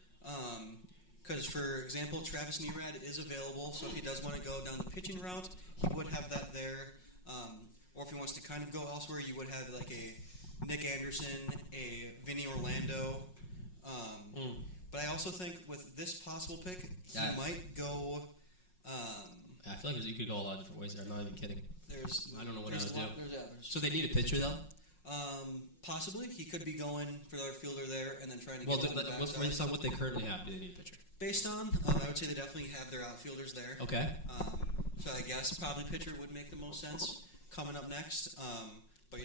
Because, for example, Travis Nerad is available, so if he does want to go down the pitching route, he would have that there. Or if he wants to kind of go elsewhere, you would have like a Nick Anderson, a Vinny Orlando. But I also think with this possible pick, he might go. I feel like you could go a lot of different ways there. I'm not even kidding. I don't know what I would do. So they need a pitcher, though? Possibly. He could be going for the fielder there and then trying to get on the backside. Based on what they currently have, do they need a pitcher? Based on, I would say they definitely have their outfielders there. Okay. So I guess probably pitcher would make the most sense coming up next. But,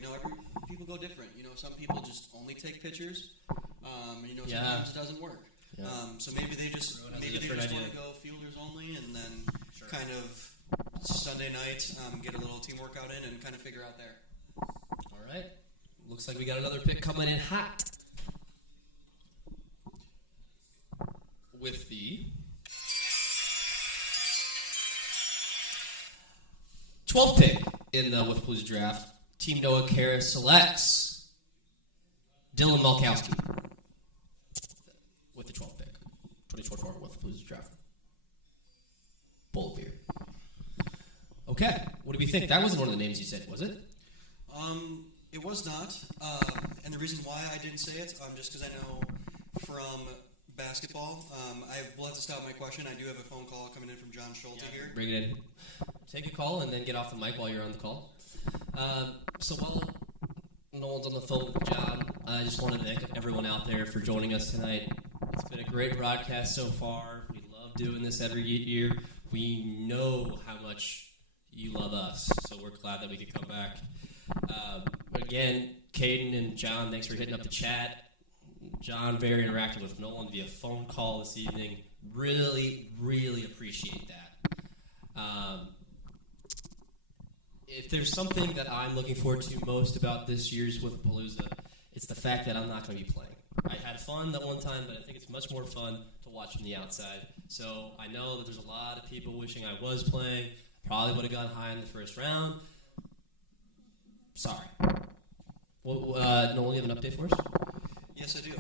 people go different. Some people just only take pitchers. Sometimes it doesn't work. Yeah. So maybe they just want to go fielders only and then kind of Sunday night get a little team workout in and kind of figure out there. All right. Looks like we got another pick coming in hot. With the 12th pick in the With Palooza draft, Team Noah Karras selects Dylan Malkowski with the 12th pick. 2024 With Palooza draft. Bowl of beer. Okay. What do we think? That wasn't one of the names you said, was it? It was not. And the reason why I didn't say it, just because I know from basketball, I will have to stop my question. I do have a phone call coming in from John Schulte here. Bring it in. Take a call and then get off the mic while you're on the call. So while no one's on the phone with John, I just want to thank everyone out there for joining us tonight. It's been a great broadcast so far. We love doing this every year. We know how much you love us, so we're glad that we could come back. Again, Caden and John, thanks for hitting up the chat. John, very interactive with Nolan via phone call this evening. Really, really appreciate that. If there's something that I'm looking forward to most about this year's With Palooza, it's the fact that I'm not going to be playing. I had fun that one time, but I think it's much more fun to watch from the outside. So I know that there's a lot of people wishing I was playing. Probably would have gone high in the first round. Sorry. Well, Nolan, you have an update for us? Yes, I do.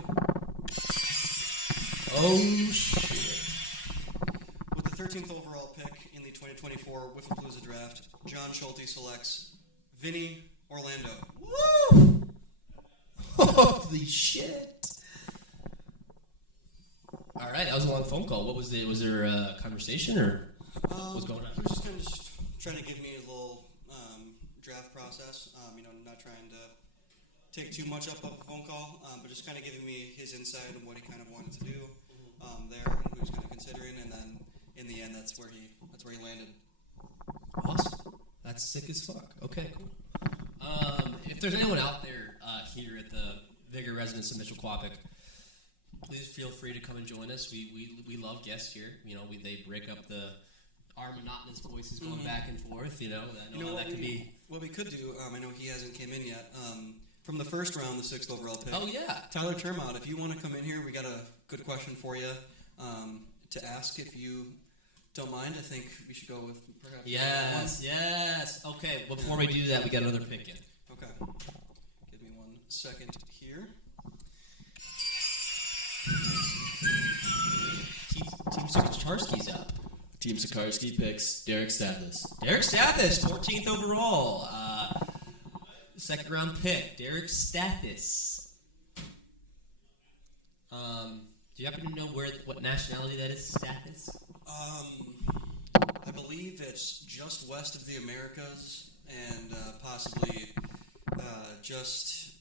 Oh, shit. With the 13th overall pick in the 2024 With Palooza draft, John Schulte selects Vinny Orlando. Woo! Holy shit. All right, that was a long phone call. Was there a conversation or what's going on? He was just kind of trying to give me a little draft process. Not trying to take too much up of a phone call, but just kind of giving me his insight on what he kind of wanted to do there and who he's kind of considering, and then in the end, that's where he landed. Awesome. That's sick as fuck. Okay, cool. If there's anyone out there here at the Vigor residence of Mitchell Quapic, please feel free to come and join us. We love guests here. They break up our monotonous voices going back and forth. I know how that can be. What we could do, I know he hasn't came in yet. From the first round, the 6th overall pick. Oh yeah, Tyler Termont. If you want to come in here, we got a good question for you to ask. If you don't mind, I think we should go with perhaps. Yes. Okay, before we do that, we got another pick in. Okay. Give me 1 second here. Team Sikarsky's up. Team Sikarsky picks Derek Stathis. Derek Stathis, 14th overall. Second round pick, Derek Stathis. Do you happen to know what nationality that is, Stathis? I believe it's just west of the Americas and possibly just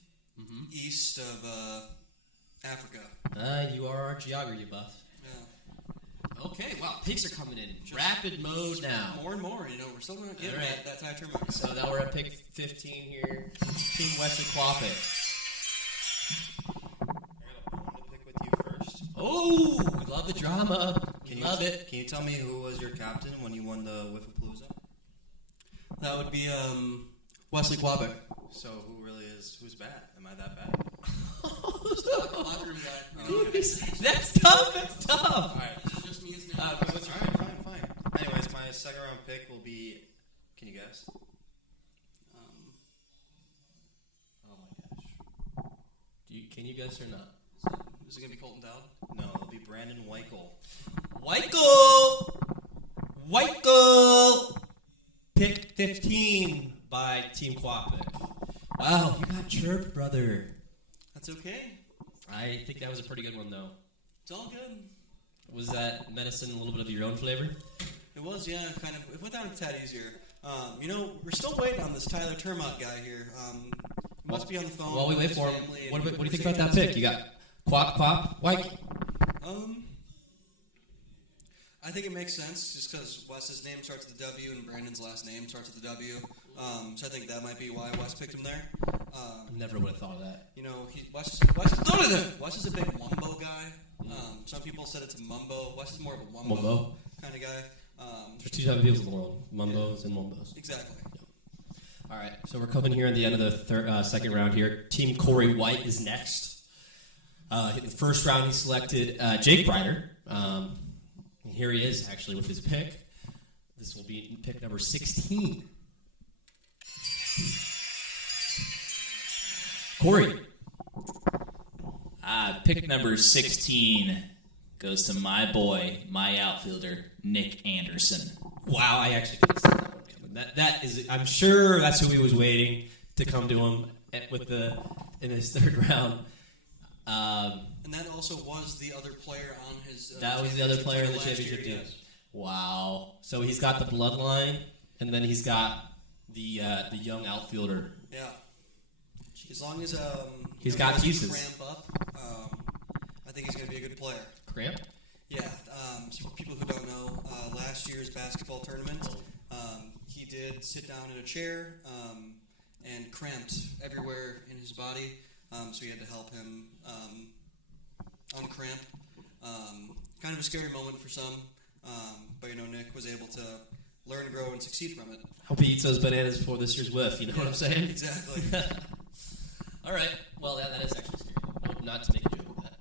east of Africa. You are our geography buff. Yeah. Okay, wow, picks are coming in rapid mode now. More and more, we're still not getting that Ty Termont. So now we're at pick 15 here. Team Western Quapic. I got a pick with you first. Oh, we love the drama. Love it. Can you tell me who was your captain when you won the With Palooza? That would be Wesley Quabic. So who's bad? Am I that bad? Locker room guy. That's tough. That's tough. All right. Just me as now. All right, fine. Anyways, my second round pick will be. Can you guess? Oh my gosh. Can you guess or not? Is it going to be Colton Dowd? No, it'll be Brandon Weichel. Weichel! Pick 15 by Team Quapic. Wow, you got chirped, brother. That's okay. I think that was a pretty good one, though. It's all good. Was that medicine a little bit of your own flavor? It was, yeah, kind of. It went down a tad easier. We're still waiting on this Tyler Termott guy here. He must be on the phone. While we with wait his for him, family what do and you think his about that agents. pick? You got Quap, Weichel. I think it makes sense just because Wes's name starts with a W and Brandon's last name starts with a W. So I think that might be why Wes picked him there. Never would have thought of that. Wes is a big Wumbo guy. Some people said it's a Mumbo. Wes is more of a Wumbo kind of guy. There's two types of people in the world: Mumbos and Wumbos. Exactly. All right, so we're coming here at the end of the second round here. Team Corey White is next. In the first round, he selected Jake Breiter. Here he is, actually, with his pick. This will be pick number 16. Corey. Pick number 16 goes to my boy, my outfielder, Nick Anderson. Wow, I actually could have seen that one coming. That is, I'm sure that's who he was waiting to come to him in his third round. And that also was the other player on his. That was the other player in the last championship year, team. yes. Wow. So he's got the bloodline, and then he's got the young outfielder. Yeah. As long as He's he got doesn't pieces. cramp up, I think he's going to be a good player. Cramp? Yeah. So for people who don't know, last year's basketball tournament, he did sit down in a chair and cramped everywhere in his body. So we had to help him uncramp. Kind of a scary moment for some, but Nick was able to learn, grow, and succeed from it. Hope he eats those bananas before this year's whiff. You know what I'm saying? Exactly. All right. Well, that is actually scary. Nope, not to make a joke of that.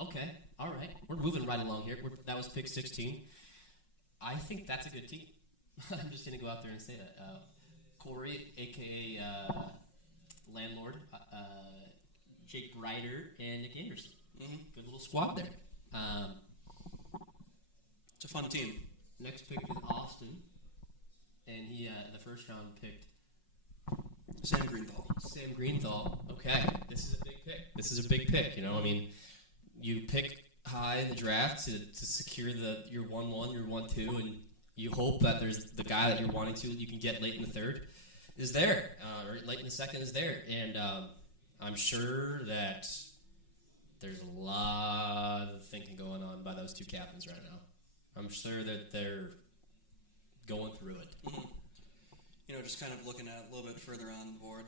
Okay. All right. We're moving right along here. That was pick 16. I think that's a good team. I'm just going to go out there and say that. Corey, a.k.a. Landlord, Jake Breiter, and Nick Anderson. Mm-hmm. Good little squad there. It's a fun team. Next pick is Austin, and he in the first round picked Sam Greenthal. Sam Greenthal. Okay, this is a big pick. You pick high in the draft to secure your 1-1, your 1-2, and you hope that there's the guy that you're wanting to you can get late in the third is there, or late in the second is there, and I'm sure that there's a lot of thinking going on by those two captains right now. I'm sure that they're going through it. Mm-hmm. Just kind of looking at a little bit further on the board,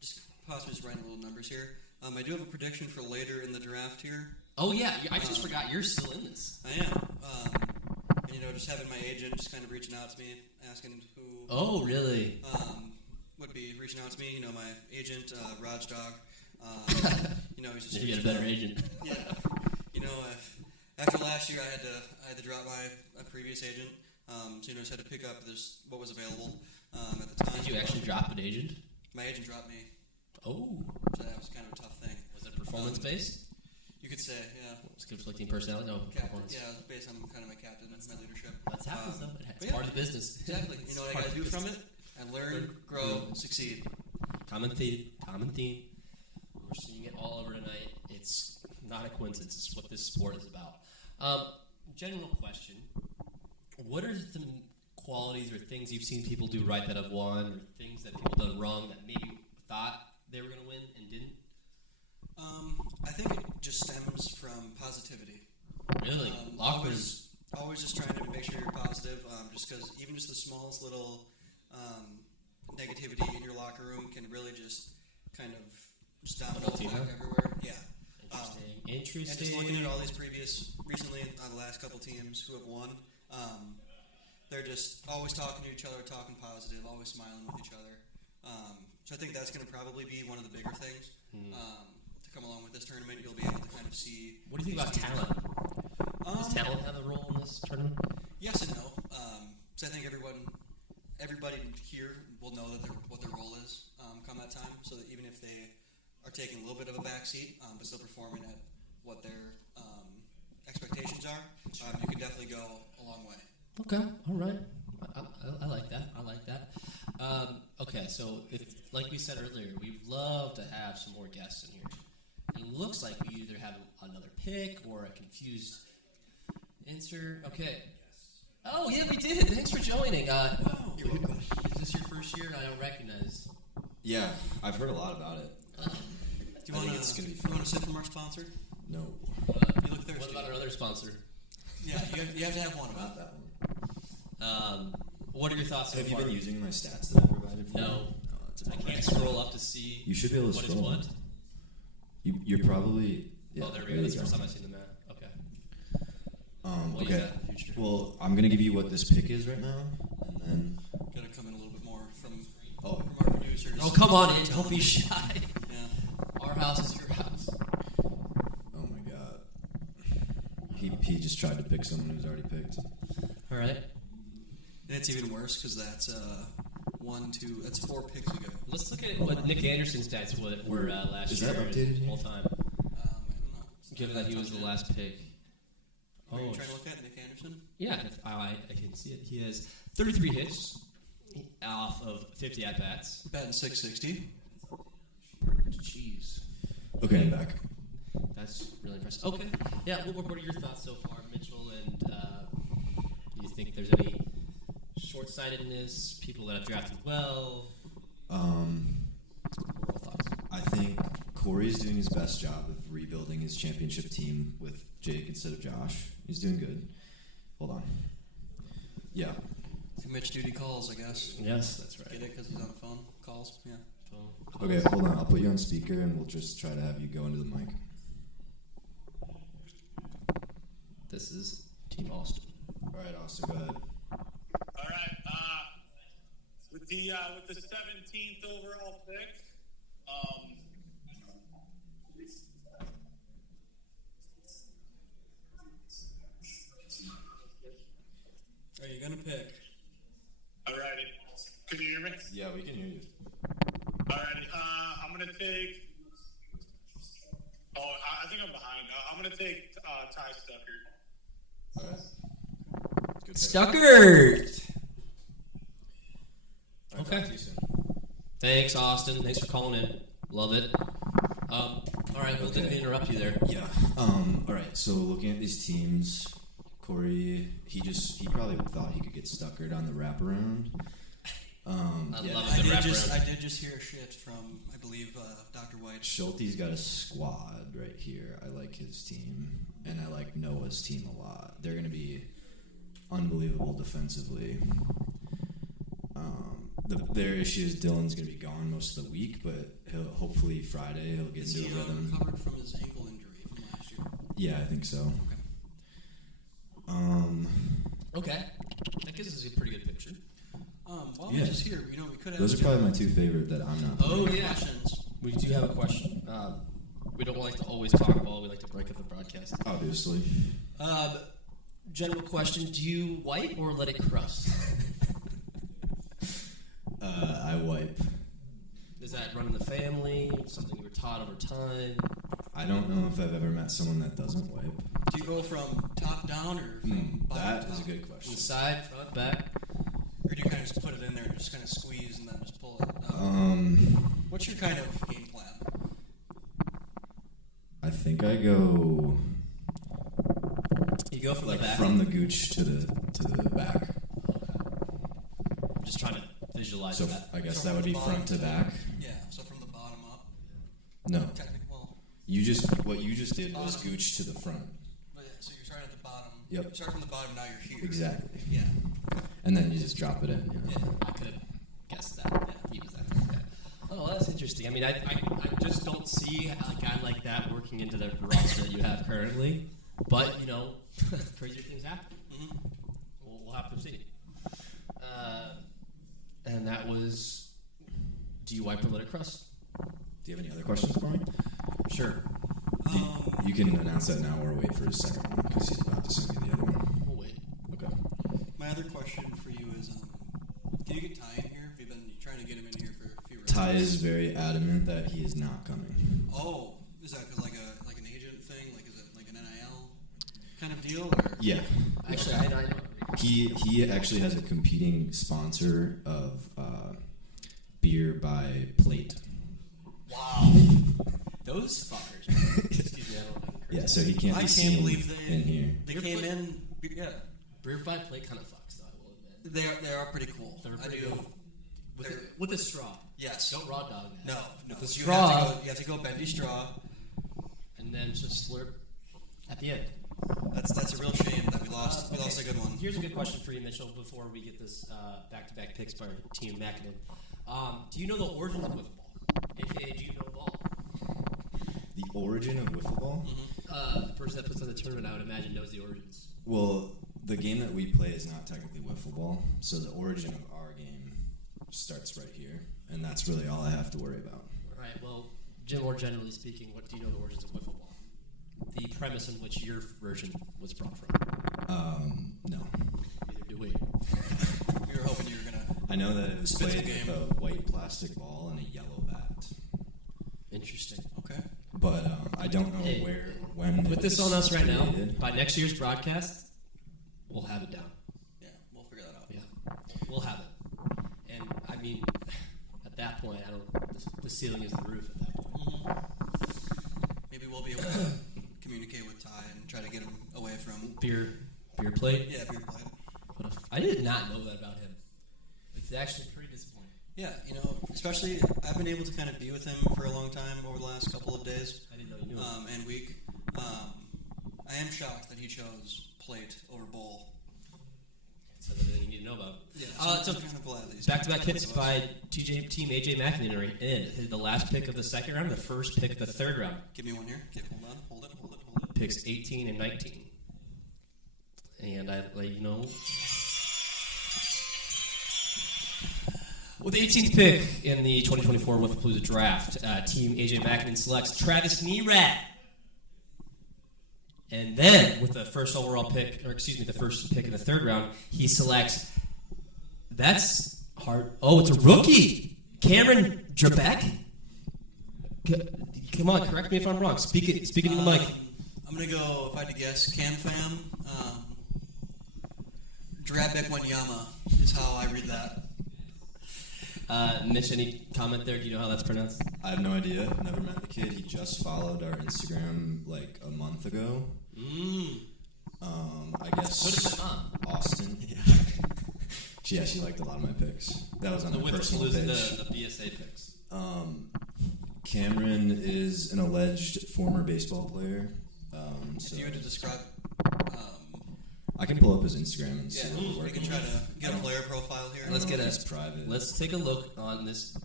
just possibly just writing little numbers here. I do have a prediction for later in the draft here. Oh, yeah. I just forgot you're still in this. I am. And, just having my agent just kind of reaching out to me, asking who... Oh, really? Would be reaching out to me. My agent, Raj Dog. He's just... You get a better agent. Yeah. After last year, I had to drop my previous agent. So, just had to pick up what was available at the time. Did you actually drop an agent? My agent dropped me. Oh. So that was kind of a tough thing. Was it performance-based? You could say, yeah. It's conflicting personality? No, performance. Yeah, it was based on kind of my captain, my leadership. That's happens, though. It's part of the business. Exactly. You know what I got to do from it? I learn, grow, succeed. Common theme. We're seeing it all over tonight. It's not a coincidence. It's what this sport is about. General question. What are some qualities or things you've seen people do right that have won, or things that people done wrong that maybe you thought they were going to win and didn't? I think it just stems from positivity. Really? Always just trying to make sure you're positive, just because even just the smallest little negativity in your locker room can really just kind of just domino effect everywhere. Yeah. Interesting. And just looking at all these recently, the last couple teams who have won, they're just always talking to each other, talking positive, always smiling with each other. So I think that's going to probably be one of the bigger things to come along with this tournament. You'll be able to kind of see. What do you think about talent? Does talent have a role in this tournament? Yes and no. So I think everybody here will know that what their role is come that time. So that even if they are taking a little bit of a backseat, but still performing at what their expectations are, you can definitely go a long way. Okay, all right. I like that. I like that. Okay, so like we said earlier, we'd love to have some more guests in here. It looks like we either have another pick or a confused answer. Okay. Oh, yeah, we did. Thanks for joining. You're welcome. Is this your first year? I don't recognize. Yeah, I've heard a lot about it. Do you want to sip from our sponsor? No, You look thirsty. What about our other sponsor? Yeah, you have to have one. not that one. What are your thoughts so Have you far? been using my stats that I provided for you? No. It's I can't scroll up to see You should be able to what is scroll. what. You're probably. Yeah, Oh, there we go. That's the you first go. time I've seen the map. Okay. We'll use Okay. that in the future. Well, I'm gonna give you what this pick is right now, and then. Got to come in a little bit more from Oh, our producers. Oh, come on in. Don't be shy. Yeah. Our house is your house. oh my God. He just tried to pick someone who's already picked. All right. And it's even worse because that's that's 4 picks ago. Let's look at what Nick Anderson's stats were last Is year. that updated here? Whole time. I don't know. Given that he was the last pick. Are you Oh, trying to look at Nick Anderson? yeah. I can see it. He has 33 hits off of 50 at bats. Batting 660. Jeez. Okay, I'm back. That's really impressive. Okay. Yeah, what are your thoughts so far, Mitchell? And do you think there's any short-sightedness, people that have drafted well? Overall thoughts. I think Corey's doing his best job of rebuilding his championship team with Jake instead of Josh. He's doing good. Hold on. Yeah. Mitch duty calls, I guess. Yes, that's right. Get it because he's on the phone calls. Yeah. Okay, hold on. I'll put you on speaker, and we'll just try to have you go into the mic. This is Team Austin. All right, Austin, go ahead. All right. With the 17th overall pick, Are you gonna pick? alrighty. Can you hear me? Yeah, we can hear you. Alrighty. I'm gonna take. Oh, I think I'm behind. I'm gonna take Ty Stucker. All right. Good pick. Stuckert! All right, Okay. talk to you soon. Thanks, Austin. Thanks for calling in. Love it. All right, we'll Okay. interrupt you there. Yeah. All right. So looking at these teams, Corey, he probably thought he could get Stuckert on the wraparound. I Yeah. love I the did wraparound. just hear shit from I believe Dr. White. Schulte's got a squad right here. I like his team, and I like Noah's team a lot. They're going to be unbelievable defensively. Their issue is Dylan's going to be gone most of the week, but hopefully Friday he'll get Is into he a rhythm. recovered from his ankle injury from last year? Yeah, I think so. Okay. That gives us a pretty good picture. While Yeah. we're just here, we could have. Those are probably my two favorite that I'm not. Oh, picking. yeah. questions. We do have a question. We don't like to always talk ball. We like to break up the broadcast. Obviously. General question: do you wipe or let it crust? I wipe. Does that run in the family? Something you were taught over time? I don't know if I've ever met someone that doesn't wipe. Do you go from top down or from bottom That to is a top? good From question. the side, front, back? Or do you kind of just put it in there and just kind of squeeze and then just pull it out? What's your kind of game plan? I think I go You go from like the back. from the gooch to the back. I'm just trying to visualize So that. I guess So that would be from the front to bottom back. Yeah, so from the bottom up. No, Technically, well, what you just did was Bottom. gooch to the front. but yeah, so you're starting at the bottom. Yep. You start from the bottom, now you're here. Exactly. Yeah. And then you just drop it in. You know? Yeah, I could have guessed that. Yeah, use that. Okay. Oh, that's interesting. I mean, I just don't see a guy like that working into the roster that you have currently. But, crazier things happen. Mm-hmm. We'll have to see. Do you wipe or let it crust? Do you have any other questions for me? Sure. You can announce that now or wait for his second one because he's about to send me the other one. We'll wait. Okay. My other question for you is, can you get Ty in here? If you've been trying to get him in here for a few rounds. Ty is very adamant that he is not coming. Oh, is that because like an agent thing? Like is it like an NIL kind of deal? Or? Yeah. Actually, I know. He actually has a competing sponsor of beer by plate. Wow. Those fuckers. Excuse me, I don't know. Yeah, so he can't I be can't seen believe in here. They Beer came plate? in. Yeah, Beer by plate kind of fucks, though, I will admit. they are pretty cool. They're I pretty do. good. With a straw. Yes. Don't raw dog that. No. The You straw. have to go bendy straw. And then just slurp at the end. That's a real shame that we lost. We lost a good one. Here's a good question for you, Mitchell, before we get this back-to-back picks by Team Mackinnon. Do you know the origins of wiffle ball? AKA, do you know ball? The origin of wiffle ball? The person that puts on the tournament, I would imagine, knows the origins. Well, the game that we play is not technically wiffle ball, so the origin of our game starts right here, and that's really all I have to worry about. All right, well, more generally speaking, what do you know the origins of wiffle ball? The premise in which your version was brought from. No. Neither do we. We were hoping you were gonna. I know that it was Spits played the game. with a white plastic ball and a yellow bat. Interesting. Okay. But I don't know Hey, when. Put it this was on us right now. created. By next year's broadcast, we'll have it down. Yeah, we'll figure that out. Yeah, we'll have it. And I mean, at that point, I don't. The ceiling is the roof. At that point, Maybe we'll be able to communicate with Ty and try to get him away from. beer plate. Yeah, beer play. I did not know that about him. It's actually pretty disappointing. Yeah, especially I've been able to kind of be with him for a long time over the last couple of days I didn't know you knew it. and week. I am shocked that he chose plate over bowl. It's everything you need to know about. Yeah, So I'm kind of glad that he's back-to-back hits by Team AJ McInerney are in. The last pick of the second round, the first pick of the third round. Give me one here. Okay, hold it. Picks 18 and 19. And I, with the 18th pick in the 2024 Palooza draft, Team AJ McInerney selects Travis Nerat. And then, with the first overall pick, the first pick in the third round, he selects. That's hard. Oh, it's a rookie, Cameron Drabek. Come on, correct me if I'm wrong. Speak it in the mic. I'm gonna go. If I had to guess, Cam Fam. Drabek Wanyama is how I read that. Mitch, any comment there? Do you know how that's pronounced? I have no idea. Never met the kid. He just followed our Instagram like a month ago. I guess. So did my mom. Austin. Yeah. She liked a lot of my picks. That was on The my with personal the page. BSA picks. Cameron is an alleged former baseball player. So If you were to describe, I can pull up his Instagram and see yeah, what we're we working can try with. to get a player profile here. Let's get It's a private. Let's take a look on this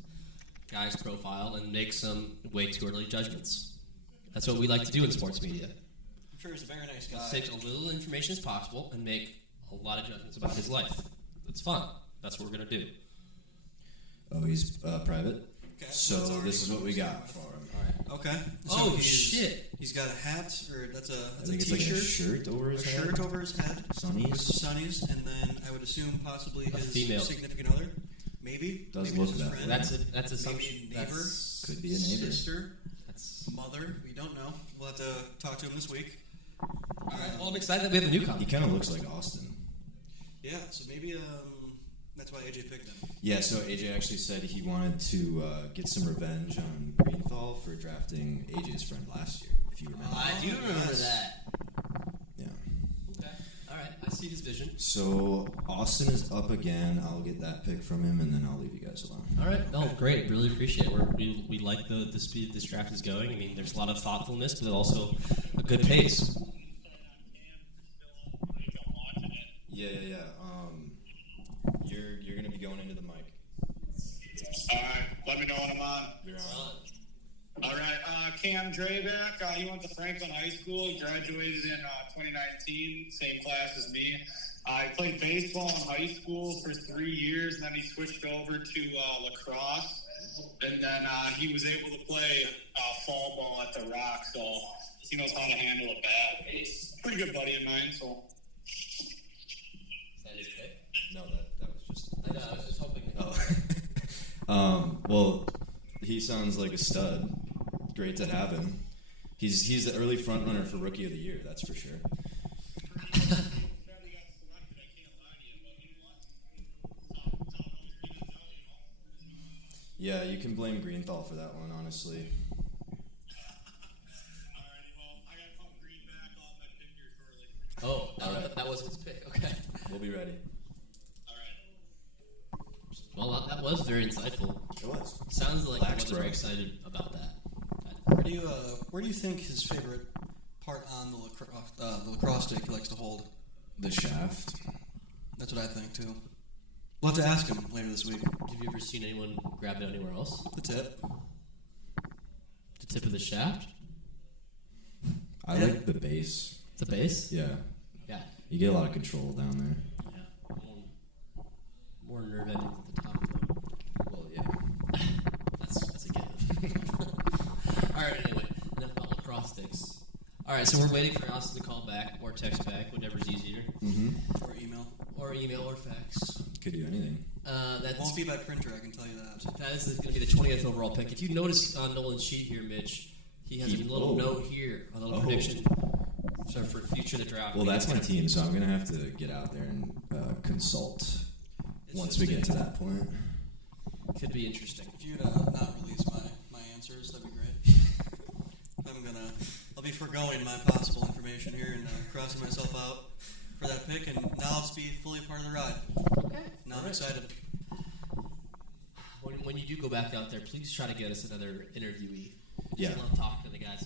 guy's profile and make some way too early judgments. That's what we like to do in sports media. I'm sure he's a very nice guy. Let's take as little information as possible and make a lot of judgments about his life. It's fun. That's what we're gonna do. Oh, he's private. Okay, So that's already this is what we got for him. Okay. Oh, he's- shit. He's got a hat, or that's I a think it's t-shirt. like a shirt over his a head. shirt over his head. Sunnies. Sunnies, and then I would assume possibly his female. significant other. Maybe. Does Maybe look his that friend. way. That's assumption. Maybe neighbor. Could be a neighbor. Sister. That's Mother. We don't know. We'll have to talk to him this week. all right. Well, I'm excited that we have a newcomer. He kind of looks like Austin. Yeah, so maybe that's why AJ picked him. Yeah, so AJ actually said he wanted to get some revenge on Greenthal for drafting AJ's friend last year, if you remember. I do remember yes. that. Yeah. Okay. All right. I see his vision. So Austin is up again. I'll get that pick from him, and then I'll leave you guys alone. All right. Oh, great. Really appreciate it. We like the speed this draft is going. I mean, there's a lot of thoughtfulness, but also a good pace. Yeah. You're gonna be going into the mic. All right, let me know when I'm on. You're on. All right, Cam Drabek, he went to Franklin High School. He graduated in 2019, same class as me. I played baseball in high school for 3 years, and then he switched over to lacrosse. And then he was able to play fall ball at the Rock, so he knows how to handle a bat. He's a pretty good buddy of mine, so. Is that his pick? No, that was just. I know, I was just hoping. Well, he sounds like a stud. Great to have him. He's the early front runner for Rookie of the Year, that's for sure. Yeah, you can blame Greenthal for that one, honestly. Oh, that wasn't his pick. Okay. We'll be ready. Well, that was very insightful. It was. Sounds like he Lax, was very bro. excited about that. Where do you think his favorite part on the lacrosse stick he likes to hold? The shaft. That's what I think too. We'll have to ask him later this week. Have you ever seen anyone grab it anywhere else? The tip. The tip of the shaft? I like the base. The base? Yeah. Yeah. You get a lot of control down there. Yeah. More nerve endings at the top, though. Well, yeah. That's a given. All right, anyway, enough about lacrosse sticks. All right, so we're waiting for Austin to call back or text back, whatever's easier. Mm-hmm. Or email. Or email or fax. Could do anything. It won't be by printer, I can tell you that. That is going to be the 20th overall pick. If you notice on Nolan's sheet here, Mitch, he has a little note here, a little prediction for future of the draft. Well, that's my team, so I'm going to have to get out there and consult once we get to that point. Could be interesting. If you'd not release my answers, that'd be great. I'll be foregoing my possible information here and crossing myself out for that pick, and now I'll just be fully part of the ride. Okay. Now I'm excited. When you do go back out there, please try to get us another interviewee. Yeah. I love talking to the guys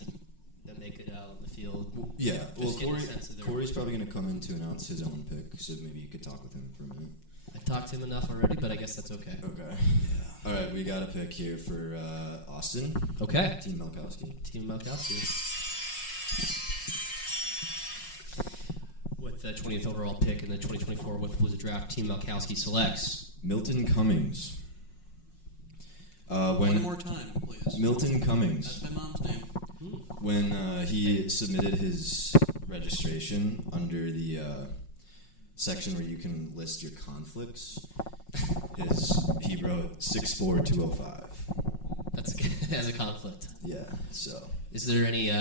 that make it out in the field. Yeah, well, Just getting a sense of their- Corey's probably going to come in to announce his own pick, so maybe you could talk with him for a minute. I talked to him enough already, but I guess that's okay. Okay. All right, we got a pick here for Austin. Okay. Team Malkowski. Team Malkowski. With the 20th overall pick in the 2024 with Palooza draft, Team Malkowski selects Milton Cummings. One more time, please. Milton Cummings. That's my mom's name. When he submitted his registration under the section where you can list your conflicts, he wrote 6'4", 205. that's as a conflict. Yeah, so Is there any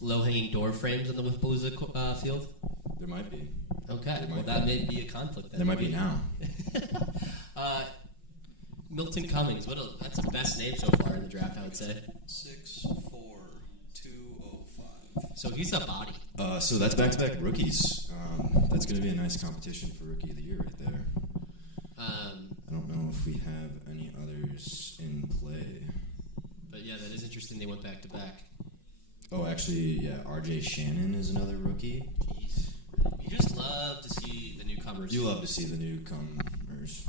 low-hanging door frames in the with Palooza field? there might be. Okay, There well might that be. may be a conflict. Then. There might be now. Milton Cummings. That's the best name so far in the draft, I would say. 6'4", 205. So he's a body. So that's back-to-back rookies. That's going to be a nice competition for Rookie of the Year right there. I don't know if we have any others in play. But yeah, that is interesting. They went back to back. Oh, actually, yeah, R.J. Shannon is another rookie. Jeez, you just love to see the newcomers. You love to see the newcomers.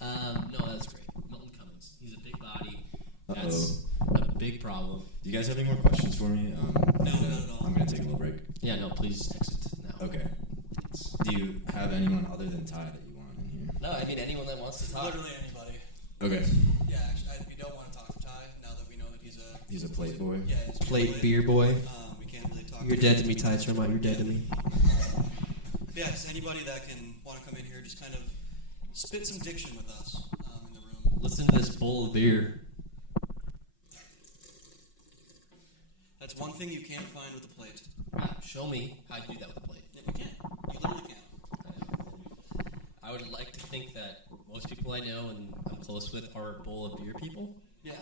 No, that's great. Milton Cummings. He's a big body. Uh-oh. That's a big problem. Do you guys have any more questions for me? No, not at all. I'm going to take a little break. Yeah, no, please exit now. Okay. Do you have anyone other than Ty that you want in here? No, I mean anyone that wants to talk. Literally anybody. Okay. Yeah, actually, we don't want to talk to Ty now that we know that He's a plate boy. Yeah, he's a Plate beer boy. We can't really talk. You're dead to me, Ty Sermont. You're dead to me. Yes, anybody that can want to come in here, just kind of spit some diction with us in the room. Listen to this bowl of beer. That's one thing you can't find with a plate. Show me how you do that with a plate. Yeah, you can't. You literally can't. I would like to think that most people I know and I'm close with are bowl of beer people, Yeah,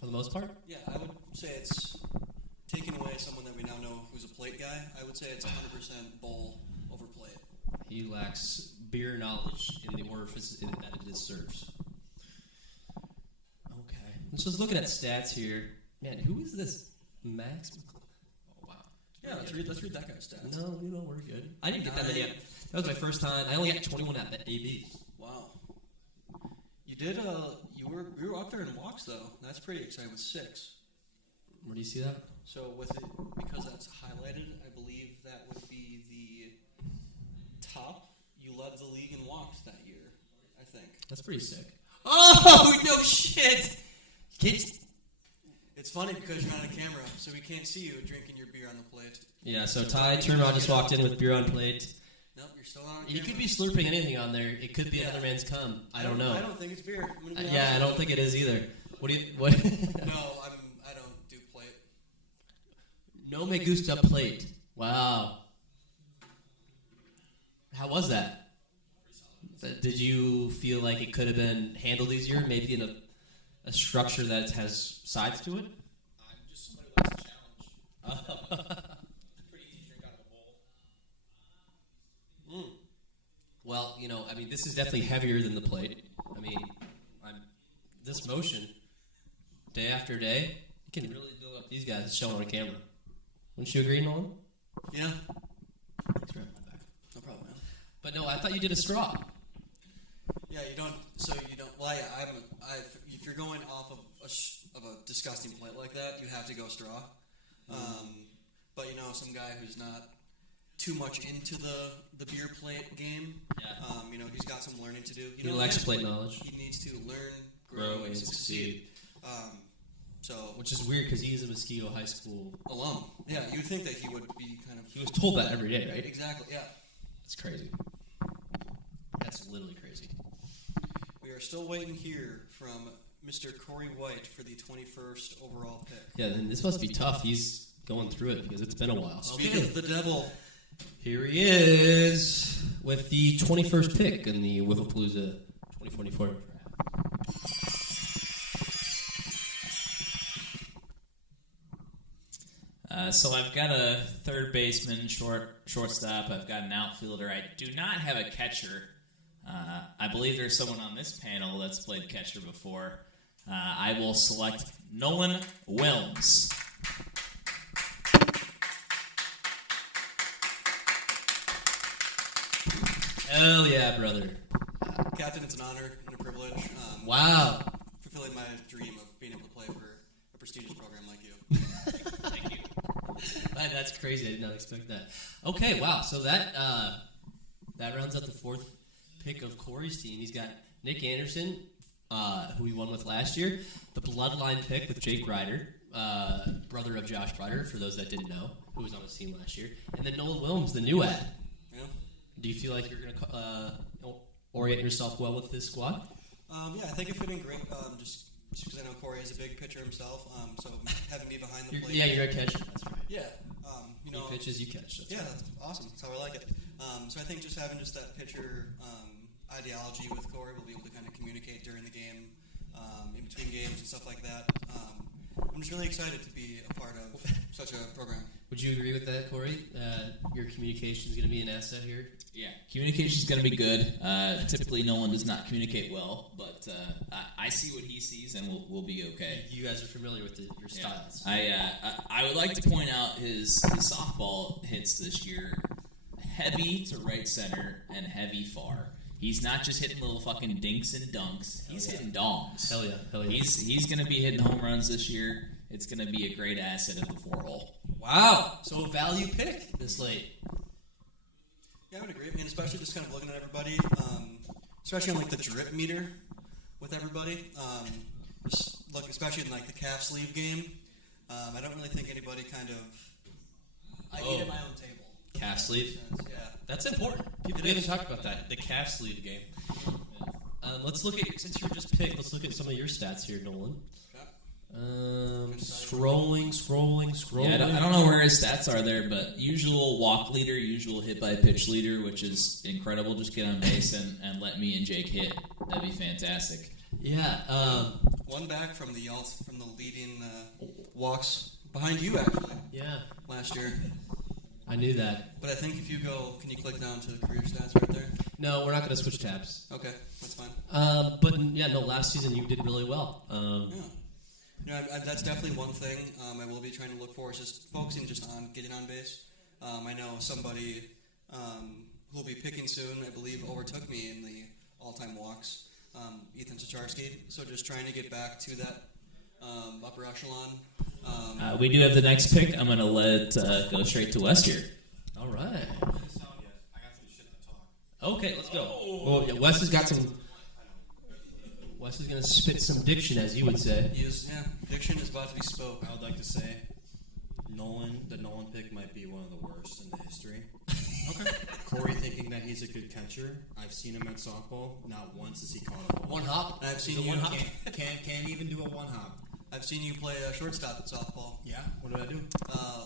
for the most part. yeah. I would say it's taking away someone that we now know who's a plate guy. I would say it's 100% bowl over plate. He lacks beer knowledge in the orifice that it serves. Okay. Let's just looking at stats here. Man, who is this Max? Oh, wow. Yeah, let's read that guy's stats. No, we're good. I didn't get that many. That was my first time. I only got 21 at the ABs. Wow. You did. You were up there in walks though. That's pretty exciting with 6. Where do you see that? So with it, because that's highlighted, I believe that would be the That's pretty sick. Oh, no shit! Kids. It's funny because you're on a camera, so we can't see you drinking your beer on the plate. Yeah, so Ty Turmel just walked in with beer on plate. Nope, you're still on camera. You could be slurping anything on there. It could be another man's cum. I don't know. I don't think it's beer. I don't think it is either. What do you... What? No, I don't do plate. No me gusta plate. Wow. How was that? Did you feel like it could have been handled easier, maybe in a structure that has sides to it? I'm just somebody who likes a challenge. Pretty easy to drink out of a bowl. Well, I mean, this is definitely heavier than the plate. I mean, this motion, day after day, you can really build up these guys showing on camera. Wouldn't you agree, Nolan? Yeah. Thanks for having my back. No problem, man. But no, I thought you did a straw. Yeah, you don't. So you don't. Well, if you're going off of a disgusting plate like that, you have to go straw. But some guy who's not too much into the beer plate game, he's got some learning to do. He lacks plate knowledge. He needs to learn, grow, and succeed. Which is weird because he's a Mosquito High School alum. Yeah, you'd think that he would be kind of. He was told that every day, right? Exactly. Yeah. That's crazy. That's literally crazy. We are still waiting here from Mr. Corey White for the 21st overall pick. Yeah, then this must be tough. He's going through it because it's been a while. Speaking of the devil, here he is with the 21st pick in the Palooza 2024 draft. So I've got a third baseman, shortstop. I've got an outfielder. I do not have a catcher. I believe there's someone on this panel that's played catcher before. I will select Nolan Wilms. Hell yeah, brother. Captain, it's an honor and a privilege. Wow. Fulfilling my dream of being able to play for a prestigious program like you. Thank you. That's crazy. I did not expect that. Okay, wow. So that rounds out the fourth pick of Corey's team. He's got Nick Anderson, who he won with last year, the Bloodline pick with Jake Ryder, brother of Josh Ryder, for those that didn't know, who was on his team last year, and then Nolan Wilms, the new ad. Yeah. Do you feel like you're going to orient yourself well with this squad? Yeah, I think it fit in great. Just because I know Corey is a big pitcher himself, so having me behind the plate. Yeah, you're a catcher. That's right. Yeah. He pitches, you catch. That's right. That's awesome. That's how I like it. So I think just having that pitcher ideology with Corey, we'll be able to kind of communicate during the game, in between games and stuff like that. I'm just really excited to be a part of such a program. Would you agree with that, Corey? Your communication is going to be an asset here? Yeah, communication is going to be good. Typically, Nolan does not communicate well, but I see what he sees, and we'll be okay. You guys are familiar with your styles. I would like to point out his softball hits this year, heavy to right center and heavy far. He's not just hitting little fucking dinks and dunks. He's hitting dongs. Hell yeah. He's going to be hitting home runs this year. It's going to be a great asset at the 4-hole. Wow. So a value pick this late. Yeah, I would agree. I mean, especially just kind of looking at everybody, especially on the drip meter with everybody. Just look, especially in the calf sleeve game. I don't really think anybody I eat at my own table. Calf sleeve? Yeah. That's important. People didn't talk about that. The calf sleeve game. Let's look at, since you were just picked, let's look at some of your stats here, Nolan. Scrolling. Yeah, I don't know where his stats are there, but usual walk leader, usual hit by pitch leader, which is incredible. Just get on base and let me and Jake hit. That'd be fantastic. Yeah. One back from the leading walks behind you, actually. Yeah. Last year. I knew that. But I think if you go, can you click down to the career stats right there? No, we're not going to switch tabs. Okay, that's fine. Last season you did really well. Yeah. That's definitely one thing I will be trying to look for is just focusing just on getting on base. I know somebody who will be picking soon, I believe, overtook me in the all-time walks, Ethan Sacharski. So just trying to get back to that upper echelon. We do have the next pick. I'm going to let it go straight to Wes here. All right. I got some shit to talk. Okay, let's go. Oh, yeah, Wes has got some. Wes is going to spit some diction, as you would say. Diction is about to be spoke. I would like to say, the Nolan pick might be one of the worst in the history. Okay. Corey thinking that he's a good catcher. I've seen him at softball. Not once has he caught a ball. One hop. I've seen Is it you one hop. Can't even do a one hop. I've seen you play shortstop at softball. Yeah. What did I do?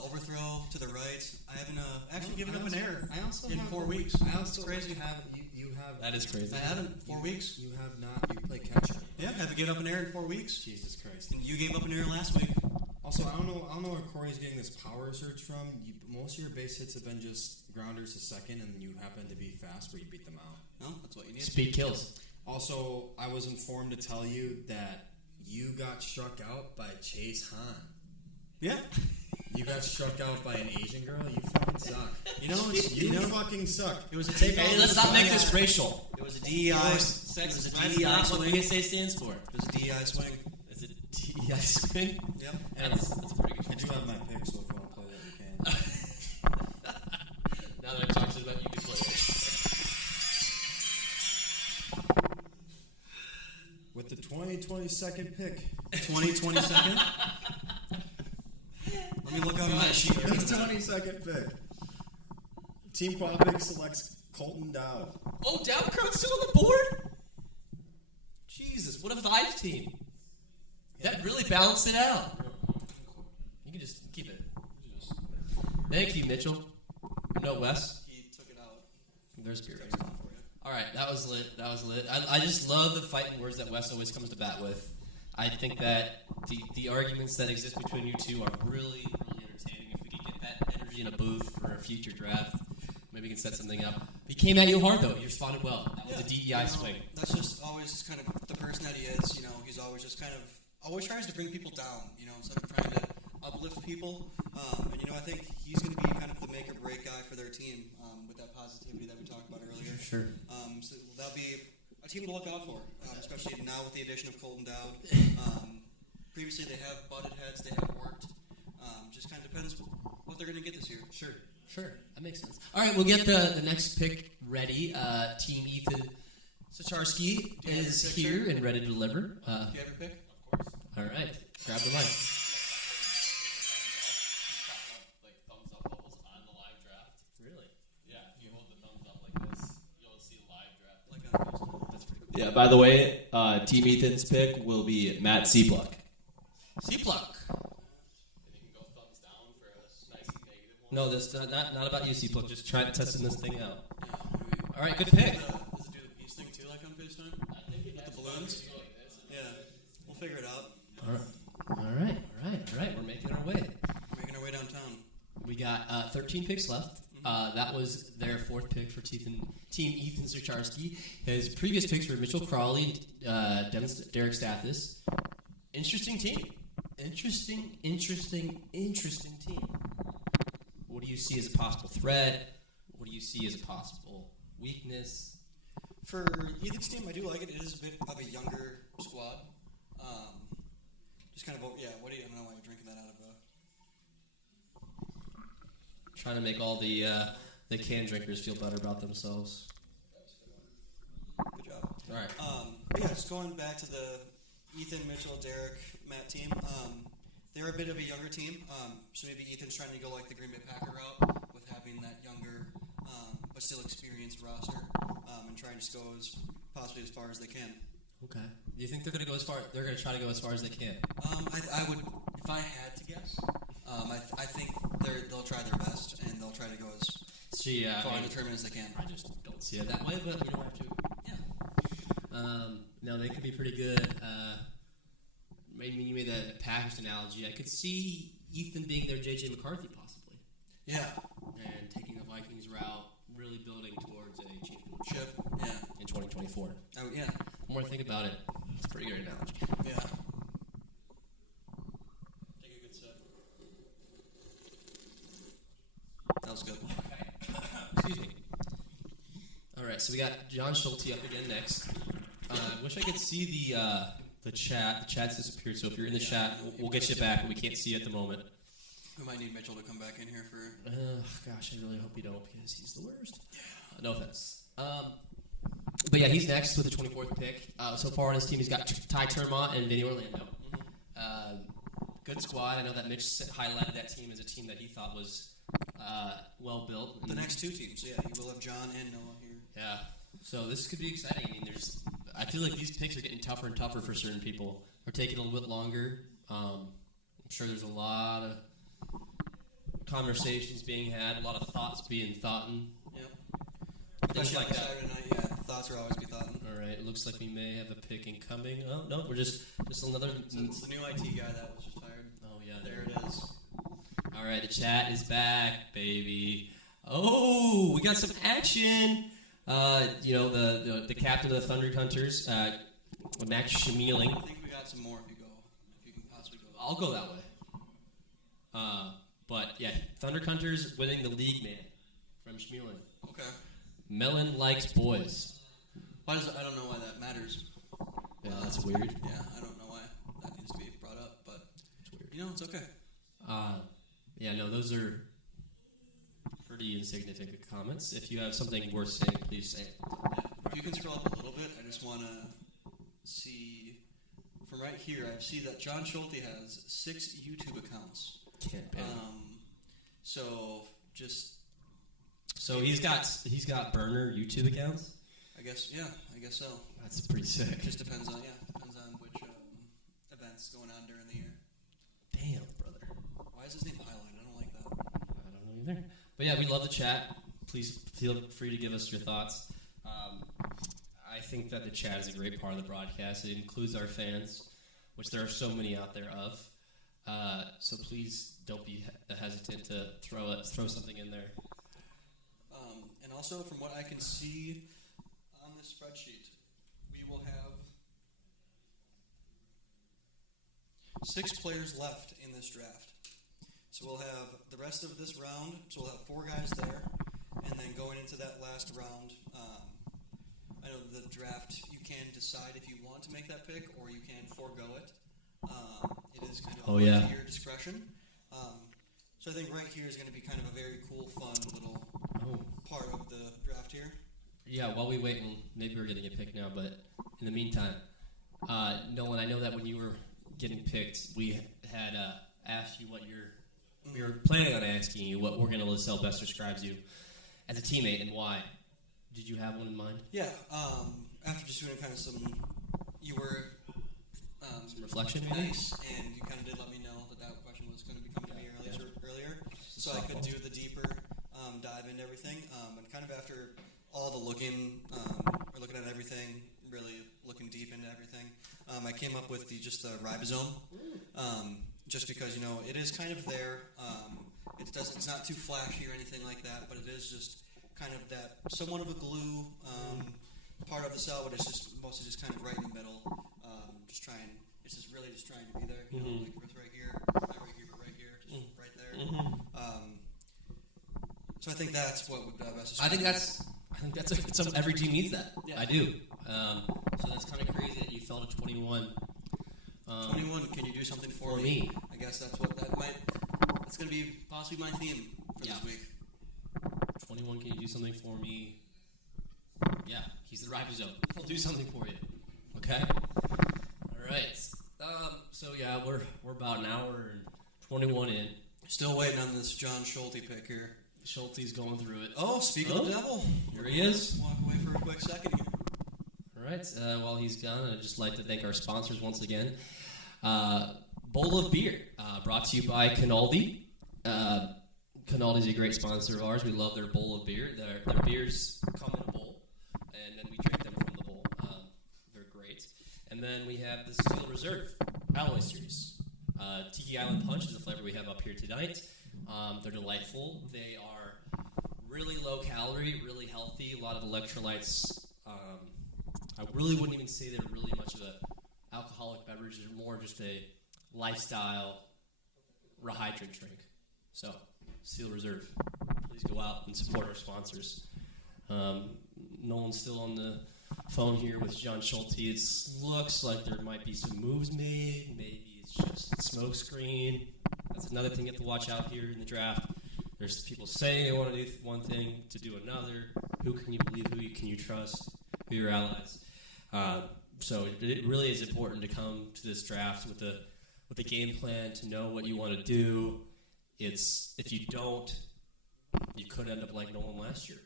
Overthrow to the right. I haven't actually given up an error I also in have- 4 weeks. I also crazy. have you have That is crazy. I haven't 4 weeks. You have not. You play catcher. Yeah, I haven't given up an error in 4 weeks. Jesus Christ. And you gave up an error last week. Also, I don't know where Corey's getting this power surge from. Most of your base hits have been just grounders to second, and you happen to be fast where you beat them out. No, that's what you need. Speed kills. Also, I was informed to tell you that you got struck out by Chase Hahn. Yeah. You got struck out by an Asian girl. You fucking suck. You know, fucking suck. it was a take. Hey, let's not make this racial. It was a DEI. Sex It was a that's DEI not what swing. PSA stands for. It was a DEI swing. Is it DEI swing? Yep. That's pretty good. I do have my pick, so if you want to play that, you can. Now that I've talked about you can play it. With the 2022nd pick. 2022nd. Let me look on my sheet here. The 22nd pick. Team Quapic selects Colton Dowd. Oh, Dowdcroft's still on the board? Jesus, what a vibe team. That really balanced it out. You can just keep it. Thank you, Mitchell. No, Wes. He took it out. There's beer. Text it out for you. All right, that was lit. I just love the fighting words that Wes always comes to bat with. I think that the arguments that exist between you two are really, really entertaining. If we could get that energy in a booth for a future draft, maybe we can set something up. He came at you hard, though. You responded well. That was a DEI swing. That's just always kind of the person that he is. He's always just kind of always tries to bring people down. Instead of trying to uplift people. And I think he's going to be kind of the make or break guy for their team with that positivity that we talked about earlier. Sure. So that'll be a team to look out for, especially now with the addition of Colton Dowd. Previously, they have butted heads, they have worked. Just kind of depends what they're going to get this year. Sure. That makes sense. All right, we'll get the next pick ready. Team Ethan Sacharski Do you have is your pick, here and ready to deliver. Do you have your pick? All right, grab the mic. Like thumbs up bubbles on the live draft. Really? Yeah, if you hold the thumbs up like this, you'll see live draft. Like on FaceTime. That's pretty cool. Yeah, by the way, Team Ethan's pick will be Matt Seapluck. C-Pluck. And you can go thumbs down for a nice negative one. No, this not about you, C-Pluck. Just trying testing this thing out. Yeah. All right, good pick. Does it do the peace thing too, like on FaceTime? I think it With the has balloons? to go like this. Yeah. We'll figure it out. All right. We're making our way. Making our way downtown. We got 13 picks left. That was their fourth pick for Team Ethan Sacharski. His previous picks were Mitchell Crawley and Derek Stathis. Interesting team. Interesting team. What do you see as a possible threat? What do you see as a possible weakness? For Ethan's team, I do like it. It is a bit of a younger squad. Just kind of, I don't know why you're drinking that out of a... Trying to make all the can drinkers feel better about themselves. Good job. All right. Just going back to the Ethan, Mitchell, Derek, Matt team. They're a bit of a younger team, so maybe Ethan's trying to go like the Green Bay Packer route with having that younger but still experienced roster and trying to go possibly as far as they can. Okay. Do you think they're going to go as far? They're going to try to go as far as they can. I would, if I had to guess, I think they'll try their best and they'll try to go as far and determined as they can. I just don't see it that way, but you don't have to. Yeah. No, they could be pretty good. You made that Packers analogy. I could see Ethan being their J.J. McCarthy, possibly. Yeah. And taking the Vikings route, really building towards a championship in 2024. Oh, yeah. The more I think about it, it's a pretty good analogy. Yeah. Take a good sip. That was good. Excuse me. All right, so we got John Schulte up again next. I wish I could see the chat. The chat's disappeared, so if you're in the chat, we'll get you back, but we can't see you at the moment. We might need Mitchell to come back in here for... Gosh, I really hope you don't, because he's the worst. No offense. But yeah, he's next with the 24th pick. So far on his team, he's got Ty Termont and Vinny Orlando. Good squad. I know that Mitch highlighted that team as a team that he thought was well built. The next two teams, yeah, you will have John and Noah here. Yeah. So this could be exciting. I mean, I feel like these picks are getting tougher and tougher for certain people. They're taking a little bit longer. I'm sure there's a lot of conversations being had, a lot of thoughts being thought. Yep. Things like that. Saturday night, yeah, thoughts will always be thought. All right. It looks like we may have a pick incoming. Oh no, we're just another. So it's the new IT guy that was just hired. Oh yeah, There it is. All right, the chat is back, baby. Oh, we got some action. The captain of the Thunder Hunters, Max Schmeling. I think we got some more if you can possibly go. I'll go that way. But yeah, Thunder Hunters winning the league man from Schmeling. Okay. Melon likes boys. I don't know why that matters. Yeah, that's weird. Yeah, I don't know why that needs to be brought up, but It's weird. it's okay. Yeah, no, those are pretty insignificant comments. If you have something worth saying, please say it. Yeah. If you can scroll up a little bit, I just want to see from right here. I see that John Schulte has 6 YouTube accounts. Can't ban. So just So he's got burner YouTube accounts. I guess so. That's pretty sick. It just depends on which events going on during the year. Damn, brother. Why is his name highlighted? I don't like that. I don't know either. But yeah, we love the chat. Please feel free to give us your thoughts. I think that the chat is a great part of the broadcast. It includes our fans, which there are so many out there of. So please don't be hesitant to throw something in there. And also, from what I can see on this spreadsheet, we will have 6 players left in this draft. So we'll have the rest of this round. So we'll have 4 guys there, and then going into that last round, I know the draft, you can decide if you want to make that pick or you can forego it. It is kind of up to your discretion. So I think right here is going to be kind of a very cool, fun little part of the draft here. Yeah, while we wait, well, maybe we're getting a pick now, but in the meantime, Nolan, I know that when you were getting picked, we had asked you we were planning on asking you what Oregon LSL best describes you as a teammate and why. Did you have one in mind? Yeah, after just doing kind of you were Some reflection, maybe? nice, and you kind of did let me know that question was going to be coming to me earlier, so I could do the deeper dive into everything, and kind of after all the looking at everything, really looking deep into everything, I came up with the ribosome, just because it is kind of there. It's not too flashy or anything like that, but it is just kind of that somewhat of a glue part of the cell, but it's just mostly just kind of right in the middle. It's just really just trying to be there, like right here, not right here, but right here, just right there. So I think that's what would best describe. I think that's every team needs that. Yeah. I do. So that's kind of crazy that you fell to 21. 21. Can you do something for me? I guess that's what that's going to be possibly my theme for this week. 21. Can you do something for me? Yeah, he's the ribosome. He'll do something for you. Okay. All right. So yeah, we're about an hour and 21 in. Still waiting on this John Schulte pick here. Schulte's going through it. Oh, speak of the devil. Here he is. Walk away for a quick second here. All right. While he's gone, I'd just like to thank our sponsors once again. Bowl of Beer, brought to you by Canaldi. Canaldi's a great sponsor of ours. We love their bowl of beer. Their beers come in a bowl, and then we drink them from the bowl. They're great. And then we have the Steel Reserve Alloy Series. Tiki Island Punch is the flavor we have up here tonight. They're delightful. They are really low calorie, really healthy, a lot of electrolytes. I really wouldn't even say they're really much of an alcoholic beverage. They're more just a lifestyle rehydrate drink. So, Steel Reserve, please go out and support our sponsors. Nolan's still on the phone here with John Schulte. It looks like there might be some moves made. Maybe it's just smoke screen. That's another thing you have to watch out here in the draft. There's people saying they want to do one thing to do another. Who can you believe? Who can you trust? Be your allies. So it really is important to come to this draft with a game plan, to know what you want to do. If you don't, you could end up like Nolan last year.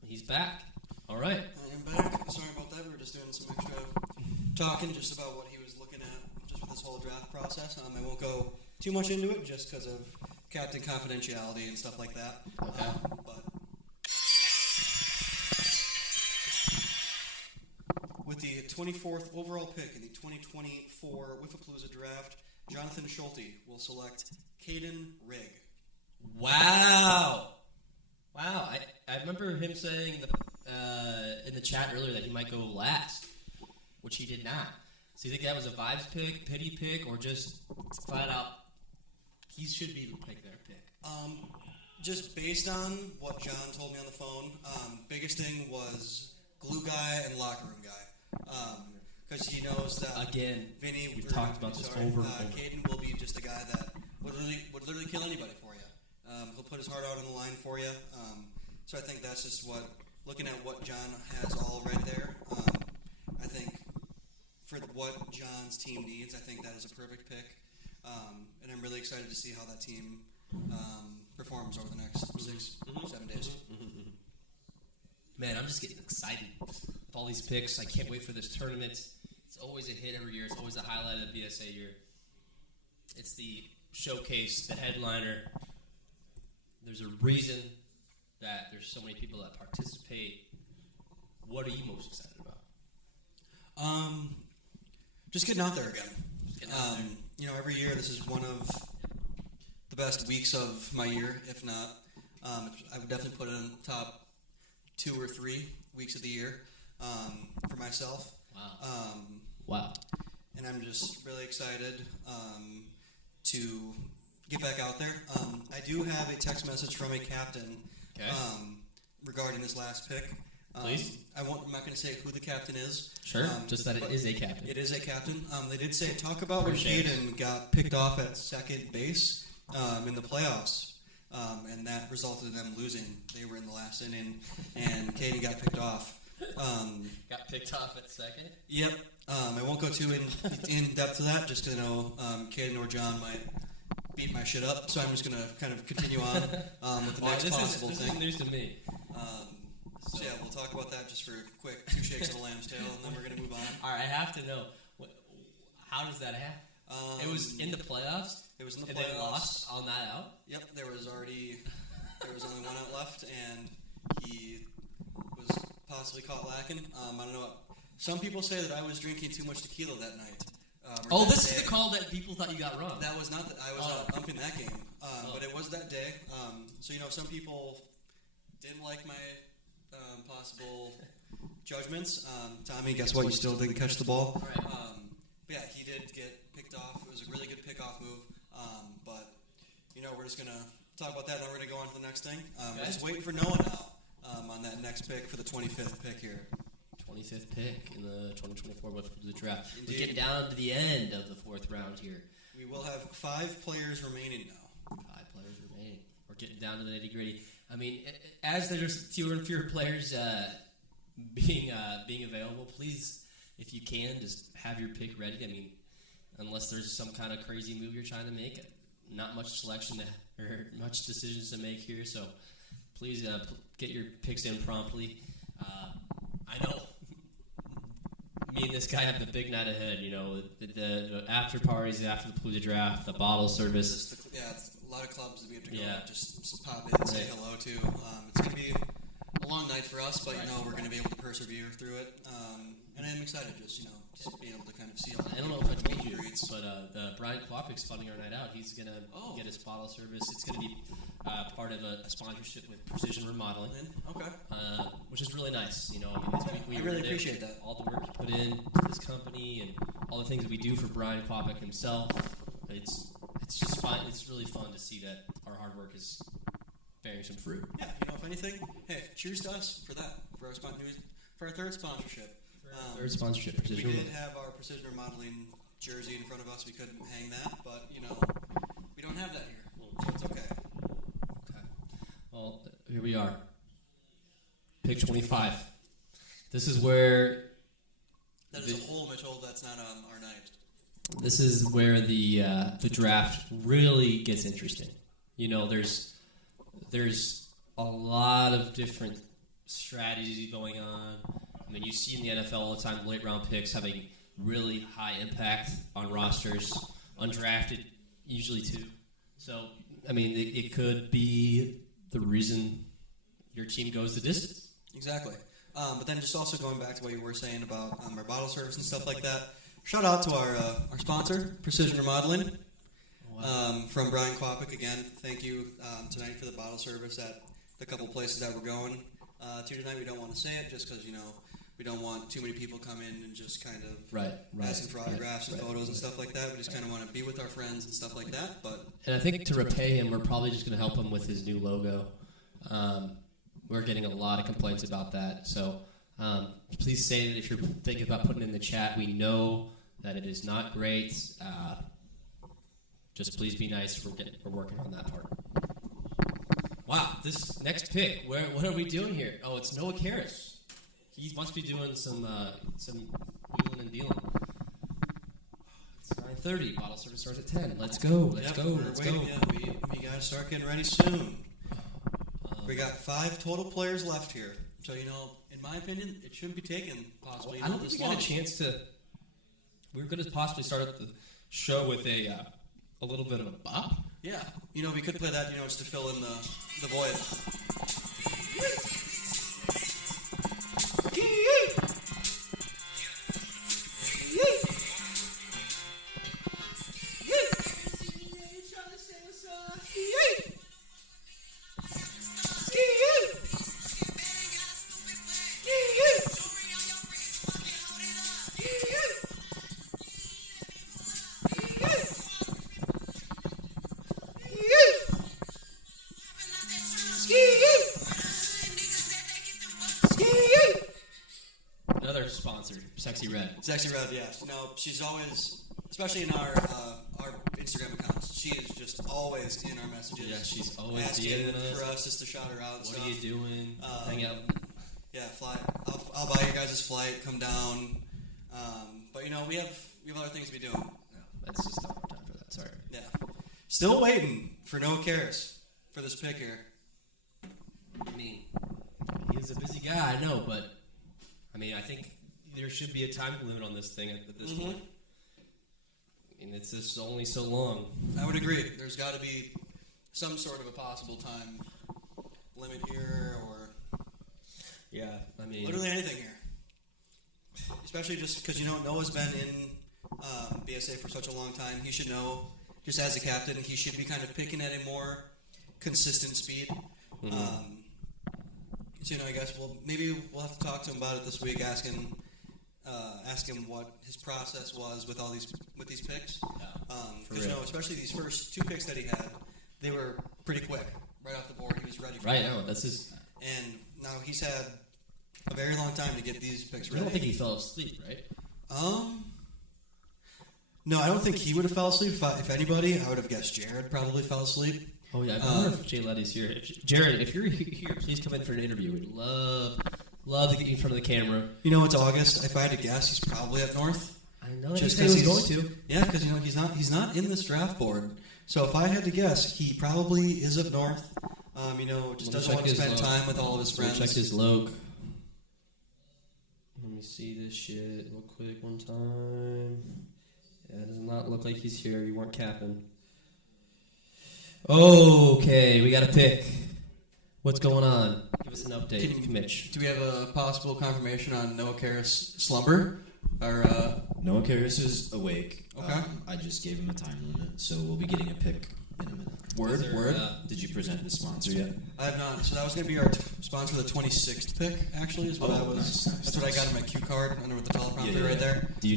He's back. All right. I am back. Sorry about that. We were just doing some extra talking just about what he was looking at just with this whole draft process. I won't go too much into it just because of captain confidentiality and stuff like that. Okay. But with the 24th overall pick in the 2024 Palooza draft, Jonathan Schulte will select Caden Rigg. Wow. I remember him saying in the chat earlier that he might go last, which he did not. So you think that was a vibes pick, pity pick, or just flat out he should be the pick their pick? Just based on what John told me on the phone, biggest thing was glue guy and locker room guy. Because he knows that again, Vinny, we've talked about this over and over. Caden will be just a guy that would literally kill anybody for you. He'll put his heart out on the line for you. So I think that's just looking at what John has all right there. I think for what John's team needs, I think that is a perfect pick. And I'm really excited to see how that team performs over the next 6-7 days. Man, I'm just getting excited with all these picks. I can't wait for this tournament. It's always a hit every year. It's always a highlight of the BSA year. It's the showcase, the headliner. There's a reason that there's so many people that participate. What are you most excited about? Just getting out there again. Every year this is one of the best weeks of my year, if not. I would definitely put it in the top 2 or 3 weeks of the year for myself. Wow. And I'm just really excited to get back out there. I do have a text message from a captain regarding this last pick. Please? I'm not going to say who the captain is. Sure, just that it is a captain. It is a captain. They did say, talk about when Caden got picked off at second base in the playoffs. And that resulted in them losing. They were in the last inning, and Caden got picked off. Got picked off at second? Yep. I won't go too in depth to that, just because I know Caden or John might beat my shit up. So I'm just going to kind of continue on with the next possible thing. This is news to me. So yeah, we'll talk about that just for a quick 2 shakes of the lamb's tail, and then we're going to move on. All right, I have to know, how does that happen? It was in the playoffs? It was in the playoffs. And they lost on that out? Yep, there was only one out left, and he was possibly caught lacking. I don't know. Some people say that I was drinking too much tequila that night. This is the call that people thought you got wrong. That was not that. I was out umping that game, but it was that day. So some people didn't like my possible judgments. Tommy, guess what? You still didn't catch the ball. Right. But yeah, he did get picked off. It was a really good pickoff move. But we're just gonna talk about that, and then we're gonna go on to the next thing. We're just waiting for Noah now on that next pick for the 25th pick here. 25th pick in the 2024 Palooza draft. Indeed. We're getting down to the end of the 4th round here. We will have 5 players remaining now. 5 players remaining. We're getting down to the nitty gritty. I mean, as there's fewer and fewer players being available, please, if you can, just have your pick ready. I mean, unless there's some kind of crazy move you're trying to make, not much selection or much decisions to make here. So please get your picks in promptly. I know me and this guy have the big night ahead. The after parties after the Palooza draft, the bottle service. It's a lot of clubs that we have to go just pop in and say hello to. It's going to be a long night for us, but we're going to be able to persevere through it. And I'm excited just being able to kind of see all the I don't know if I told you, but the Brian Kwapik's funding our night out. He's going to get his bottle service. It's going to be part of a sponsorship with Precision Remodeling. Okay. Which is really nice. I really appreciate that. All the work you put in to this company and all the things that we do for Brian Kwapik himself. It's just fun. It's really fun to see that our hard work is bearing some fruit. Yeah, if anything, hey, cheers to us for that, for our third sponsorship. Third sponsorship, Precision. We did have our Precision Remodeling jersey in front of us. We couldn't hang that, but we don't have that here, so it's okay. Okay. Well, here we are. Pick 25. This is where That is a hole, Mitchell. That's not our night. This is where the draft really gets interesting. You know, there's a lot of different strategies going on. I mean, you see in the NFL all the time late round picks having really high impact on rosters, undrafted usually too. So, I mean, it could be the reason your team goes the distance. Exactly. But then just also going back to what you were saying about our bottle service and stuff like that. Shout out to our sponsor, Precision Remodeling, from Brian Kwapik again. Thank you tonight for the bottle service at the couple places that we're going to tonight. We don't want to say it just because, we don't want too many people come in and just kind of asking for autographs and photos and stuff like that. We just kind of want to be with our friends and stuff like that. And I think to repay him, we're probably just going to help him with his new logo. We're getting a lot of complaints about that. So please say that if you're thinking about putting it in the chat, we know that it is not great. Just please be nice. We're working on that part. Wow, this next pick, what are we doing here? Oh, it's Noah Karras. He must be doing some wheeling and dealing. It's 9:30. Bottle service starts at 10. Let's go. Let's go. Yeah, we got to start getting ready soon. We got 5 total players left here. So, in my opinion, it shouldn't be taken possibly I don't think we got a chance to. We were going to possibly start up the show with a little bit of a bop. Yeah. We could play that, just to fill in the void. Another sponsor, Sexy Red. Sexy Red, yes. She's always, especially in our Instagram accounts, she is just always in our messages. Yeah, she's always asking for us just to shout her out. What are you doing? Hang out. Yeah, fly. I'll buy you guys' flight. Come down. But we have other things to be doing. No, that's just not time for that. Sorry. Yeah. Still waiting for Noah Karras for this pick here. I mean, he's a busy guy, I know, but I think there should be a time limit on this thing at this point. It's just only so long. I would agree. There's got to be some sort of a possible time limit here, or literally anything here. Especially just because Noah's been in BSA for such a long time. He should know, just as a captain, he should be kind of picking at a more consistent speed. So, I guess maybe we'll have to talk to him about it this week. Ask him what his process was with these picks. Because especially these first 2 picks that he had, they were pretty quick, right off the board. He was ready for it. No, that's his. And now he's had a very long time to get these picks ready. I don't think he fell asleep, right? No, I don't think he would have fell asleep. If anybody, I would have guessed Jared probably fell asleep. Oh, yeah. I wonder if Jay Letty's here. Jared, if you're here, please come in for an interview. We'd love to get you in front of the camera. It's August. If I had to guess, he's probably up north. I know. Just because he's going to. Yeah, because he's not in this draft board. So if I had to guess, he probably is up north. Just doesn't want to spend time with all of his friends. Check his log. Let me see this shit real quick one time. Yeah, it does not look like he's here. You weren't capping. Okay, we got a pick. What's going on? Give us an update, Mitch. Do we have a possible confirmation on Noah Karras' slumber? Or Noah Karras is awake. Okay. I just gave him a time limit, so we'll be getting a pick in a minute. Word. Did you present the sponsor yet? I have not. So that was going to be our sponsor, the 26th pick. Actually, is what I was. Nice, that's what I got in my cue card under the teleprompter right there. Do you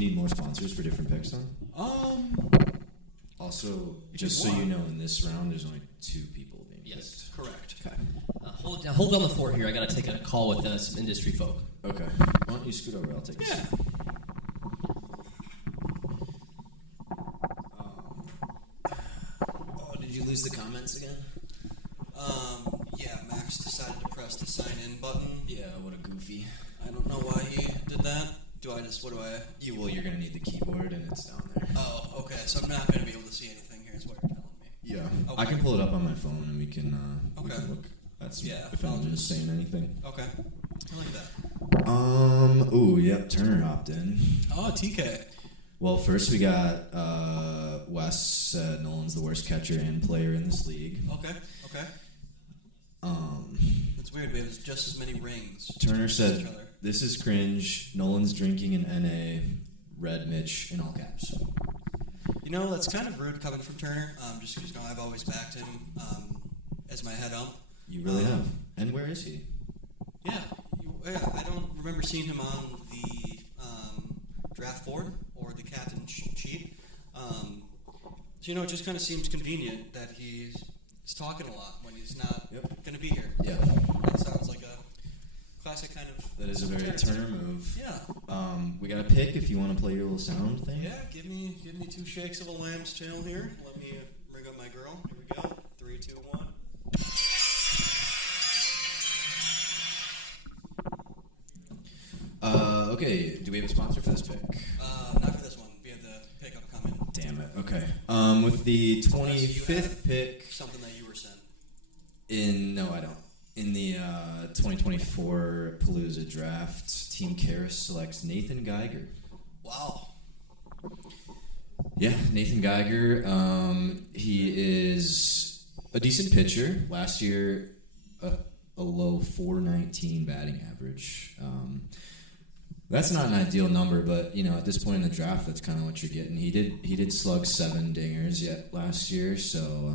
need more sponsors for different picks then? Also, just so you know, in this round, there's only 2 people being picked. Correct. Okay. Hold down the fort here. I got to take a call with some industry folk. Okay. Why don't you scoot over? I'll take a seat. Did you lose the comments again? Yeah, Max decided to press the sign in button. Yeah, what a goofy. I know why he did that. You're going to need the keyboard, and it's down there. Oh, okay. So I'm not going to be able to see anything here, is what you're telling me. Yeah. Okay. I can pull it up on my phone, and we can Okay. look. That's Yeah, if anyone's saying anything. Okay. I like that. Yep, Turner hopped in. Oh, TK. Well, first we got Wes said Nolan's the worst catcher and player in this league. Okay. That's weird. We have just as many rings. Turner as said, each other. "This is cringe. Nolan's drinking in NA. Red Mitch in all caps." You know, that's kind of rude coming from Turner. Just because I've always backed him as my head ump. You really have. And where is he? Yeah. I don't remember seeing him on the draft board or the captain sheet. So, it just kind of seems convenient that he's talking a lot when he's not going to be here. Yeah. That sounds like a classic kind of... That is a very Turner move. Yeah. We got a pick if you want to play your little sound thing. Yeah, give me 2 shakes of a lamb's tail here. Let me bring up my girl. Here we go. 3, 2, 1. Okay, do we have a sponsor for this pick? Not for this one. We have the pick upcoming. Damn it. Okay. With the 25th pick... Something that you were sent. No, I don't. In the 2024 Palooza draft, Team Karras selects Nathan Geiger. Wow. Yeah, Nathan Geiger. He is a decent pitcher. Last year, a low .419 batting average. That's not an ideal number, but at this point in the draft, that's kind of what you're getting. He did slug 7 dingers yet last year, so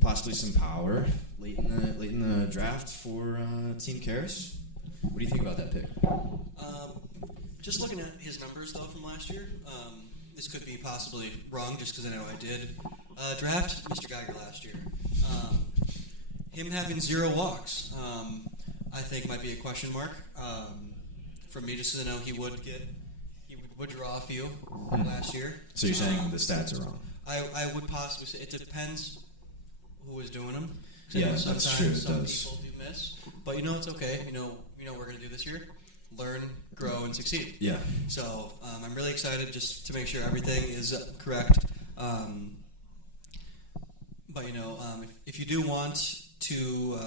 possibly some power late in the draft for Team Karras. What do you think about that pick? Just looking at his numbers though from last year, this could be possibly wrong just because I know I did draft Mr. Geiger last year. Him having 0 walks, I think might be a question mark from me, just because I know he would draw a few last year. So you're saying the stats are wrong? I would possibly say it depends who is doing them. Yeah, that's true. Some people do miss, but it's okay. What we're gonna do this year: learn, grow, and succeed. Yeah. So I'm really excited just to make sure everything is correct. But if you do want to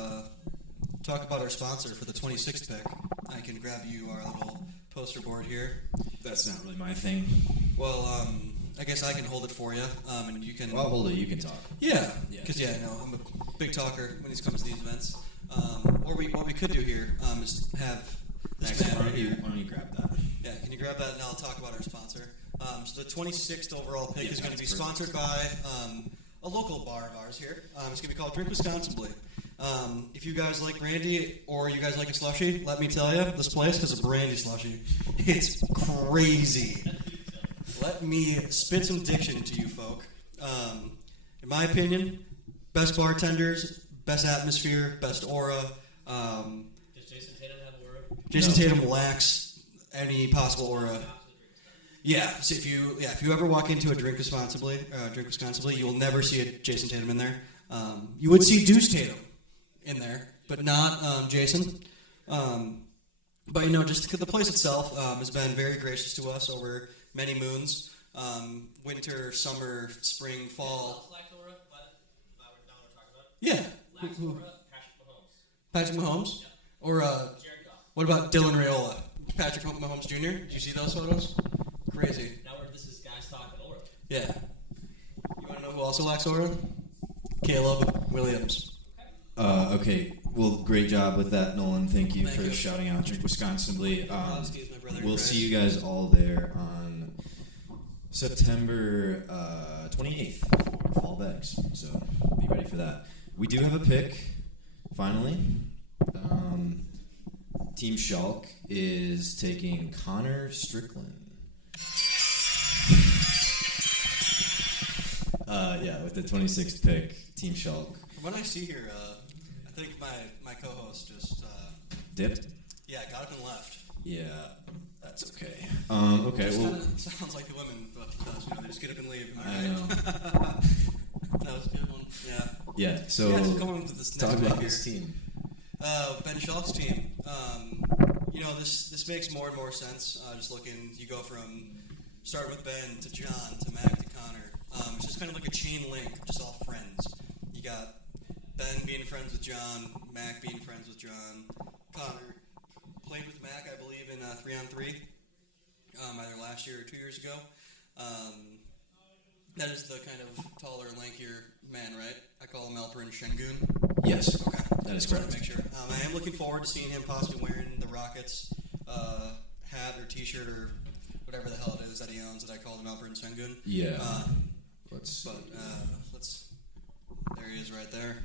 talk about our sponsor for the 26th pick, I can grab you our little poster board here. That's not really my thing. Well, I guess I can hold it for you, and you can. Well, I'll hold it. You can talk. Yeah, because I'm a big talker when it comes to these events. Or what we could do here is have this man right here. Why don't you grab that? Yeah, can you grab that and I'll talk about our sponsor. So the 26th overall pick is going to be perfect. sponsored by a local bar of ours here. It's going to be called Drink Wisconsinably. If you guys like brandy or you guys like a slushie, let me tell you, this place has a brandy slushie. It's crazy. Let me spit some diction to you folk. In my opinion, best bartenders, best atmosphere, best aura. Does Jason Tatum have aura? Jason Tatum lacks any possible aura. Yeah, so if you ever walk into a Drink Responsibly, you will never see a Jason Tatum in there. You would see Deuce Tatum in there, but not Jason. But just the place itself has been very gracious to us over many moons. Winter, summer, spring, fall. Yeah. Patrick Mahomes? Yeah. Or what about Dylan Raiola? Patrick Mahomes Jr.? Did you see those photos? Crazy. Now this is guys talking aura. Yeah. You want to know who also lacks aura? Caleb Williams. Okay. Well, great job with that, Nolan. Thank you Thank for you. shouting out Drink Wisconsinably. Kowalski is my brother in We'll Christ. see you guys all there on September 28th for Fall Bags. So be ready for that. We do have a pick, finally. Team Schalk is taking Connor Strickland. With the 26th pick, Team Schalk. From what I see here, I think my co-host just Dipped? got up and left. Yeah, that's okay. Okay, Just well... kinda sounds like the women, but they just get up and leave. Am I right? know. That was a good one. Yeah. Yeah, so Yeah, so going to this talk next about pick this here. team. Ben Schalk's team. This makes more and more sense. Just looking, you go from starting with Ben to John to Mac to Connor. It's just kind of like a chain link, just all friends. You got Ben being friends with John, Mac being friends with John, Connor played with Mac, I believe, in 3-on-3, either last year or 2 years ago. That is the kind of taller, lankier man, right? I call him Alperin Şengün. Yes. Okay. That is Just wanted correct. to make sure. I am looking forward to seeing him possibly wearing the Rockets hat or T-shirt or whatever the hell it is that he owns that I called him Alperin Şengün. Yeah. Let's. There he is, right there.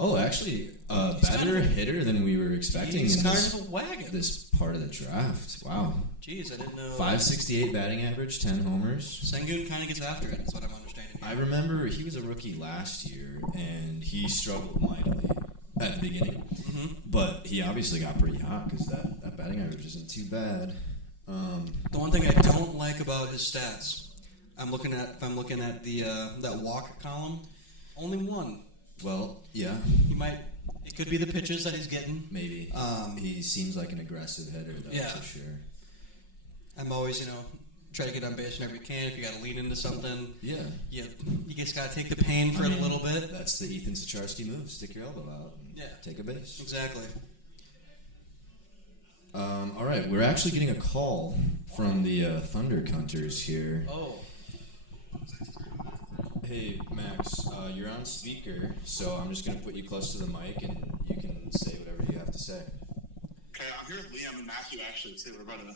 Oh, actually, He's better kind of- hitter than we were expecting He's in kind this, of a wagon. this part of the draft. Wow. Jeez, I didn't know. 568 batting average, 10 homers. Şengün kind of gets after it. Is what I'm understanding. I remember he was a rookie last year, and he struggled mightily at the beginning. Mm-hmm. But he obviously got pretty hot because that batting average isn't too bad. The one thing I don't like about his stats, if I'm looking at the that walk column, only one. Well, yeah, It could be the pitches that he's getting. maybe. He seems like an aggressive hitter, though, Yeah. for sure. I'm always, try to get on base whenever you can. If you got to lean into something, Yeah. you just got to take the pain for a little bit. That's the Ethan Sacharski move. Stick your elbow out and Yeah. take a base. Exactly. All right, we're actually getting a call from the Thunder Cunters here. Oh, Hey, Max, you're on speaker, so I'm just going to put you close to the mic and you can say whatever you have to say. Okay, I'm here with Liam and Matthew, actually, too. We're about to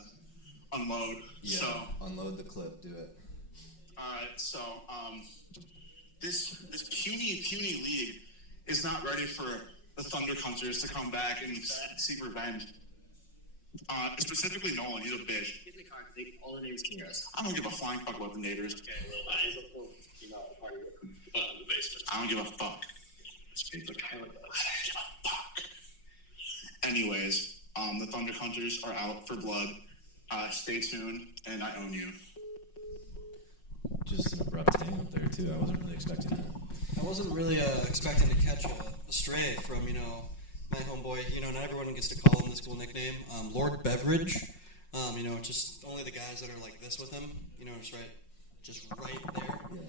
unload. Yeah, So, unload the clip, do it. alright, so, this puny league is not ready for the Thunder Hunters to come back and seek revenge. Specifically Nolan, he's a bitch. All the names can guys. I don't give a flying fuck about the neighbors. Okay, well, I is a part of the basement. I don't give a fuck. I don't give a fuck. Anyways, the Thunder Hunters are out for blood. Stay tuned, and I own you. Just an abrupt hang up there, too. I wasn't really expecting that. I wasn't really expecting to catch a stray from my homeboy. Not everyone gets to call him this cool nickname, Lord Beverage. Just only the guys that are like this with him. Just right there. Yeah.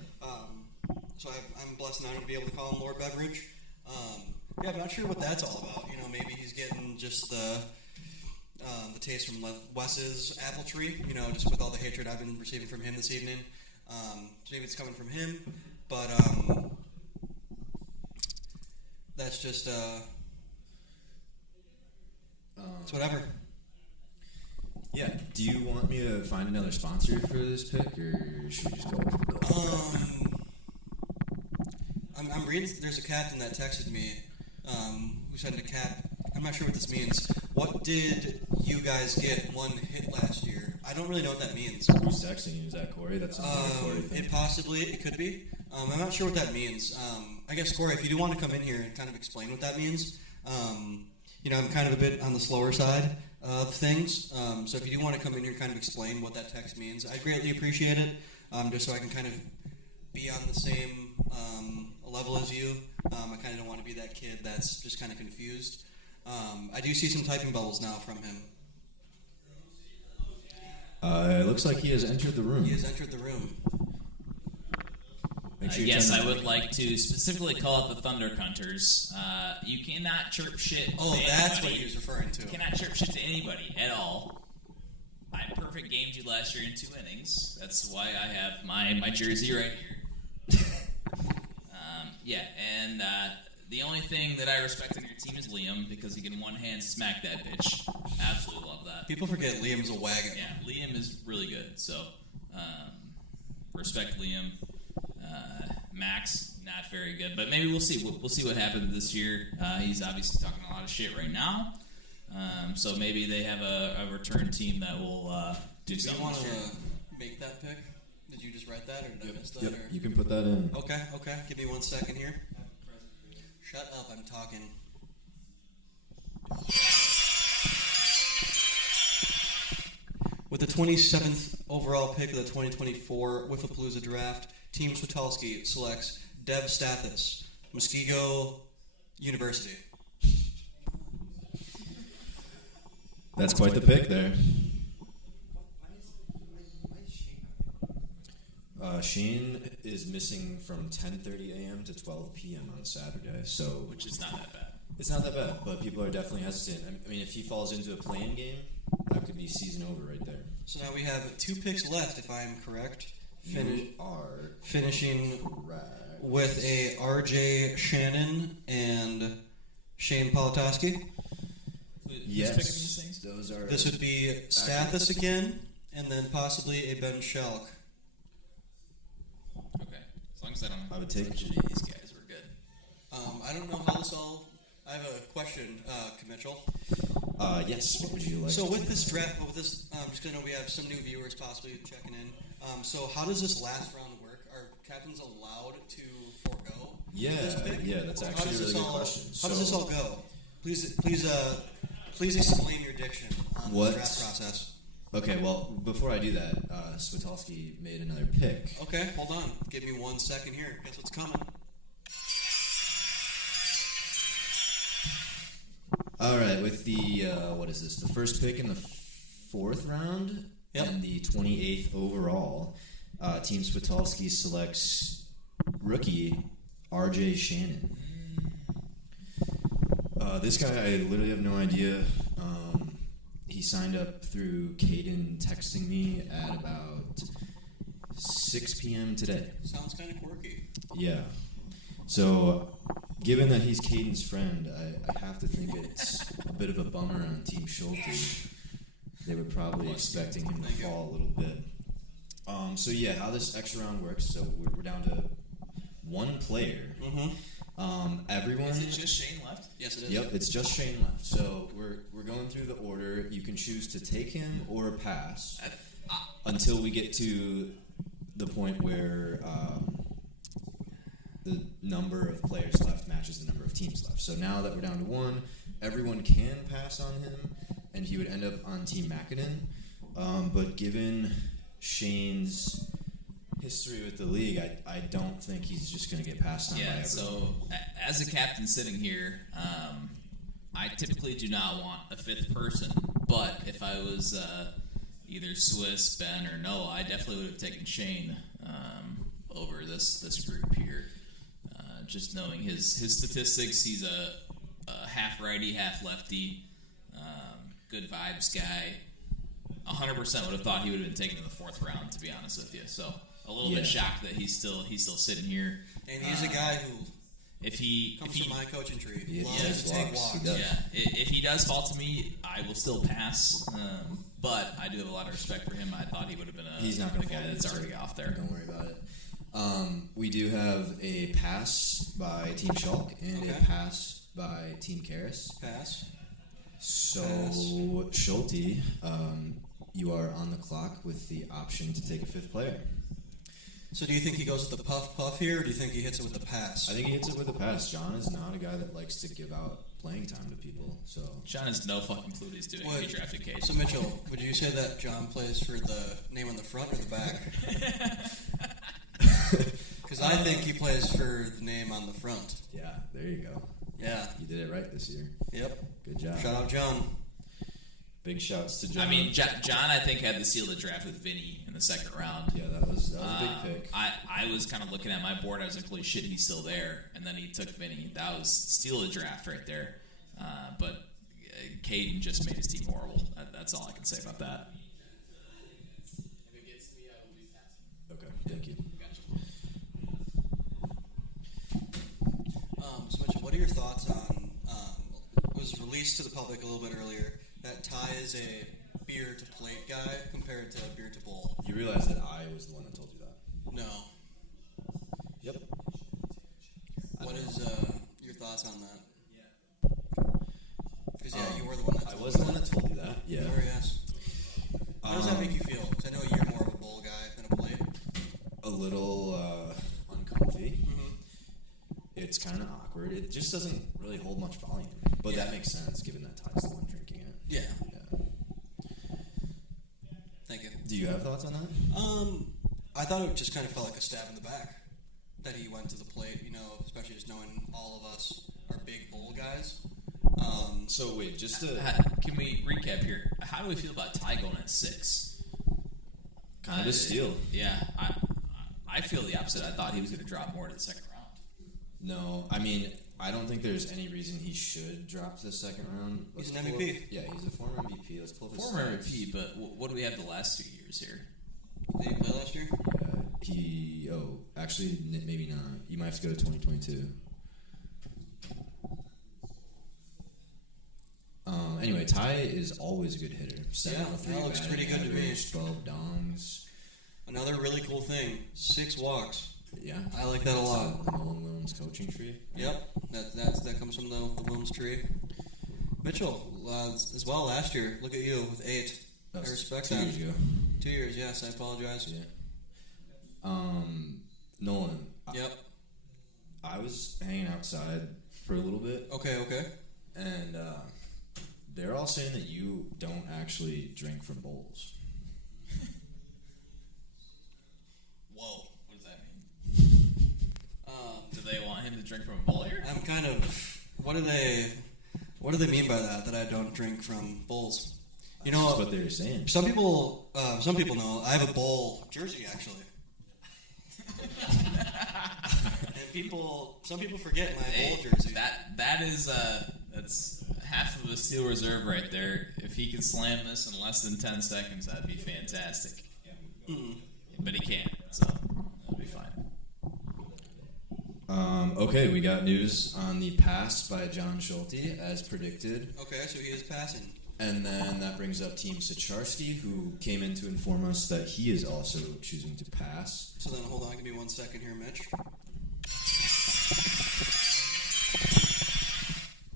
So I'm blessed now to be able to call him Lord Beverage. I'm not sure what that's all about. Maybe he's getting just the taste from Wes's apple tree. Just with all the hatred I've been receiving from him this evening. So maybe it's coming from him, but that's just it's whatever. Yeah. Do you want me to find another sponsor for this pick, or should we just go with the goal? I'm reading. There's a captain that texted me who sent a cap. I'm not sure what this means. What did you guys get one hit last year? I don't really know what that means. Who's texting you? Is that Corey? That's not a Corey thing. It could be. I'm not sure what that means. I guess, Corey, if you do want to come in here and kind of explain what that means, I'm kind of a bit on the slower side of things. So if you do want to come in here and kind of explain what that text means, I'd greatly appreciate it, just so I can kind of be on the same level as you. I kind of don't want to be that kid that's just kind of confused. I do see some typing bubbles now from him. It looks like he has entered the room. He has entered the room. Make sure you Yes, turn I the would mic. like to specifically call out the Thunder Cunters. You cannot chirp shit. Oh, to that's anybody. what he was referring to. You cannot chirp shit to anybody at all. I perfect gamed you last year in 2 innings. That's why I have my jersey right here. And the only thing that I respect in your team is Liam, because he can one-hand smack that bitch. Absolutely love that. People forget Liam's a wagon. Yeah, Liam is really good. So, respect Liam. Max, not very good, but maybe we'll see. We'll see what happens this year. He's obviously talking a lot of shit right now. So maybe they have a return team that will do Do you something. want this to year. make that pick? Did you just write that, or did I miss that? Yep, Or? you can put that in. Okay. Give me 1 second here. Shut up, I'm talking. With the 27th overall pick of the 2024 Palooza draft, Team Switalski selects Dev Stathis, Muskego University. That's quite the pick there. Shane is missing from 10:30 a.m. to 12 p.m. on Saturday, so which is not that bad. It's not that bad, but people are definitely hesitant. I mean, if he falls into a play-in game, that could be season over right there. So now we have 2 picks left, if I am correct. You are finishing correct. with a R.J. Shannon and Shane Politoski. Yes, Who's picking these things? those are. This would be Stathis again, and then possibly a Ben Shelk. Okay, as long as I don't I would take- touch any of these guys, we're good. I don't know how this all... I have a question, Mitchell. Yes, what would you like? So to with do? this draft, just because I know we have some new viewers possibly checking in. So how does this last round work? Are captains allowed to forego this pick? Yeah, that's Or actually a really good question. How does this all go? Please explain your diction on What? the draft process. Okay, well, before I do that, Switowski made another pick. Okay, hold on. Give me 1 second here. Guess what's coming? All right, with the what is this? The first pick in the 4th round Yep. and the 28th overall, Team Switowski selects rookie R.J. Shannon. This guy, I literally have no idea. He signed up through Caden texting me at about 6 p.m. today. Sounds kind of quirky. Yeah. So, given that he's Caden's friend, I have to think it's a bit of a bummer on Team Schulte. They were probably expecting him to fall a little bit. So yeah, how this extra round works, so we're down to 1 player. Everyone... Is it just Shane left? Yes, it is. Yep, it's just Shane left. So we're going through the order. You can choose to take him or pass until we get to the point where the number of players left matches the number of teams left. So now that we're down to 1, everyone can pass on him, and he would end up on Team Mackinnon. But given Shane's history with the league, I don't think he's just going to get passed on by Yeah, everyone. so as a captain sitting here, I typically do not want a 5th person, but if I was either Swiss, Ben, or Noah, I definitely would have taken Shane over this group here. Just knowing his statistics, he's a half righty, half lefty, good vibes guy. 100% would have thought he would have been taken in the 4th round, to be honest with you. So a little bit shocked that he's still sitting here. And he's a guy who if he comes from my coaching tree. Yeah, Loves to take walks. He does. Yeah, if he does fall to me, I will still pass. But I do have a lot of respect for him. I thought he would have been He's not going the to guy fall that's into already it. off there. Don't worry about it. We do have a pass by Team Schalk and a Okay. pass by Team Karras. Pass. So, Pass. Schulte, you are on the clock with the option to take a 5th player. So do you think he goes with the puff here, or do you think he hits it with the pass? I think he hits it with a pass. John is not a guy that likes to give out playing time to people. So John has no fucking clue what he's doing if he drafted Cade. So Mitchell, would you say that John plays for the name on the front or the back? Because I think he plays for the name on the front. yeah, there you go. Yeah. You did it right this year. Yep. Good job. Shout out John. Big shouts to John. I mean, John, I think, had the seal of the draft with Vinny in the 2nd round. yeah, that was a big pick. I was kind of looking at my board. I was like, holy shit, he's still there. And then he took Vinny. That was steal of the draft right there. But Caden just made his team horrible. That's all I can say about that. Okay, thank you. So Mitchell, what are your thoughts on, it was released to the public a little bit earlier, that Ty is a beer to plate guy compared to beer to bowl? You realize that I was the one that told you that? No. Yep. What is your thoughts on that? Because you were the one that I told was me the one that told you that. Yeah. You were, yes. How does that make you feel? Because I know you're more of a bowl guy than a plate. A little uncomfy. It's kind of awkward. It just doesn't really hold much volume. But that makes sense given that Ty's the one drinking it. Yeah. Yeah. Thank you. Do you have thoughts on that? I thought it just kind of felt like a stab in the back that he went to the plate, especially just knowing all of us are big bowl guys. So wait, just to Can we recap here? How do we feel about Ty going at 6? kind of a steal. Yeah, I feel the opposite. I thought he was going to drop more to the second round. No, I mean, I don't think there's any reason he should drop to the second round. He's Let's an pull MVP. up- yeah, he's a former MVP. Let's pull up his Former stats. MVP, but what do we have the last 2 years here? Did he play last year? Actually, maybe not. You might have to go to 2022. Anyway, Ty is always a good hitter. 703 that looks batting pretty good to me. average, 12 dongs. Another really cool thing: 6 walks. Yeah, I like that a lot. The Nolan Williams coaching tree. Yep, that comes from the Williams tree. Mitchell, as well last year. Look at you with 8. I That was respect 2 that. years ago. 2 years, yes. I apologize. Yeah. Nolan. Yep. I was hanging outside for a little bit, Okay. and they're all saying that you don't actually drink from bowls. Whoa, what does that mean? Do they want him to drink from a bowl here? I'm kind of. What do they mean by that? That I don't drink from bowls? You That's know, just what they were saying. some people know. I have a bowl jersey actually. And some people forget my bowl jersey. That is that's half of a Steel Reserve right there. If he can slam this in less than 10 seconds, that'd be fantastic. But he can't, so that'll be fine. Okay, we got news on the pass by John Schulte, as predicted. Okay, so he is passing. And then that brings up Team Sicharski, who came in to inform us that he is also choosing to pass. So then, hold on, give me 1 second here, Mitch.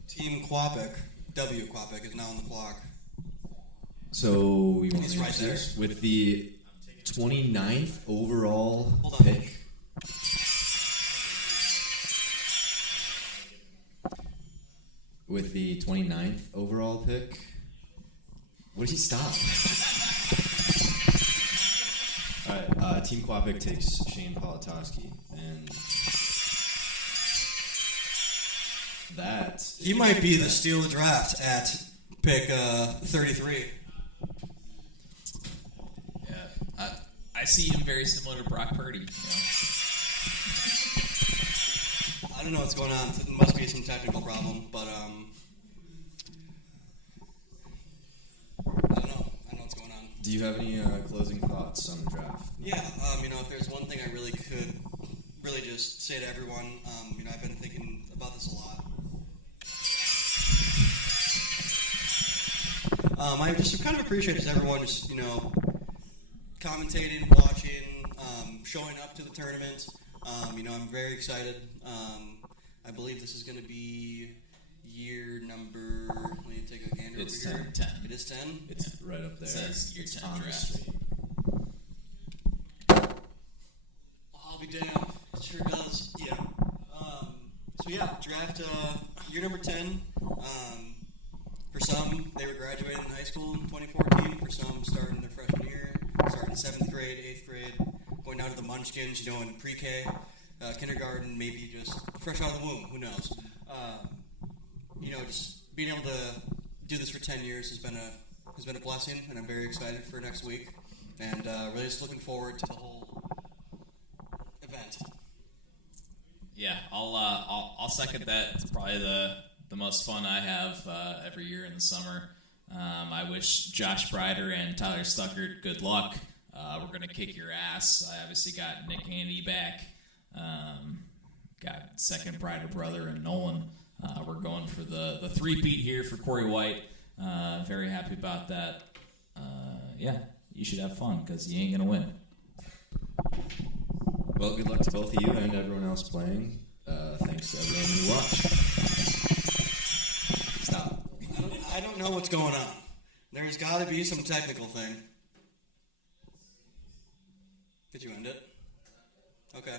Team Quapic, W. Quapic, is now on the clock. So we want He's to right there. with the 29th overall Hold on. pick. With the 29th overall pick. What did he stop? All right, Team Quapic takes Shane Politoski, and that He might be the steal of the draft at pick 33. Yeah, I see him very similar to Brock Purdy. You know? I don't know what's going on. It must be some technical problem, but I don't know what's going on. Do you have any closing thoughts on the draft? Yeah, if there's one thing I really could just say to everyone, I've been thinking about this a lot. I just kind of appreciate just everyone just, commentating, watching, showing up to the tournament. I'm very excited. I believe this is going to be year number, let me take a gander It's over here. 10. It is 10? It's right up there. It says year 10 on the draft. stream. I'll be damned. It sure does. Yeah. Draft year number 10. For some, they were graduating in high school in 2014. For some, starting their freshman year, starting 7th grade, 8th grade, going down to the munchkins, in pre-K, kindergarten, maybe just fresh out of the womb. Who knows? Just being able to do this for 10 years has been a blessing, and I'm very excited for next week, and really just looking forward to the whole event. Yeah, I'll second that. It's probably the most fun I have every year in the summer. I wish Josh Breider and Tyler Stuckert good luck. We're going to kick your ass. I obviously got Nick Andy back. Got second Breider brother and Nolan. We're going for the three-peat here for Corey White. Very happy about that. Yeah, you should have fun because you ain't going to win. Well, good luck to both of you and everyone else playing. Thanks to everyone who watched. Stop. I don't know what's going on. There's got to be some technical thing. Did you end it? Okay.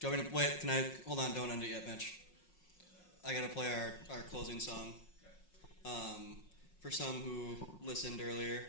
Do you want me to wait? Can I hold on? Don't end it yet, Mitch. I gotta play our closing song. For some who listened earlier,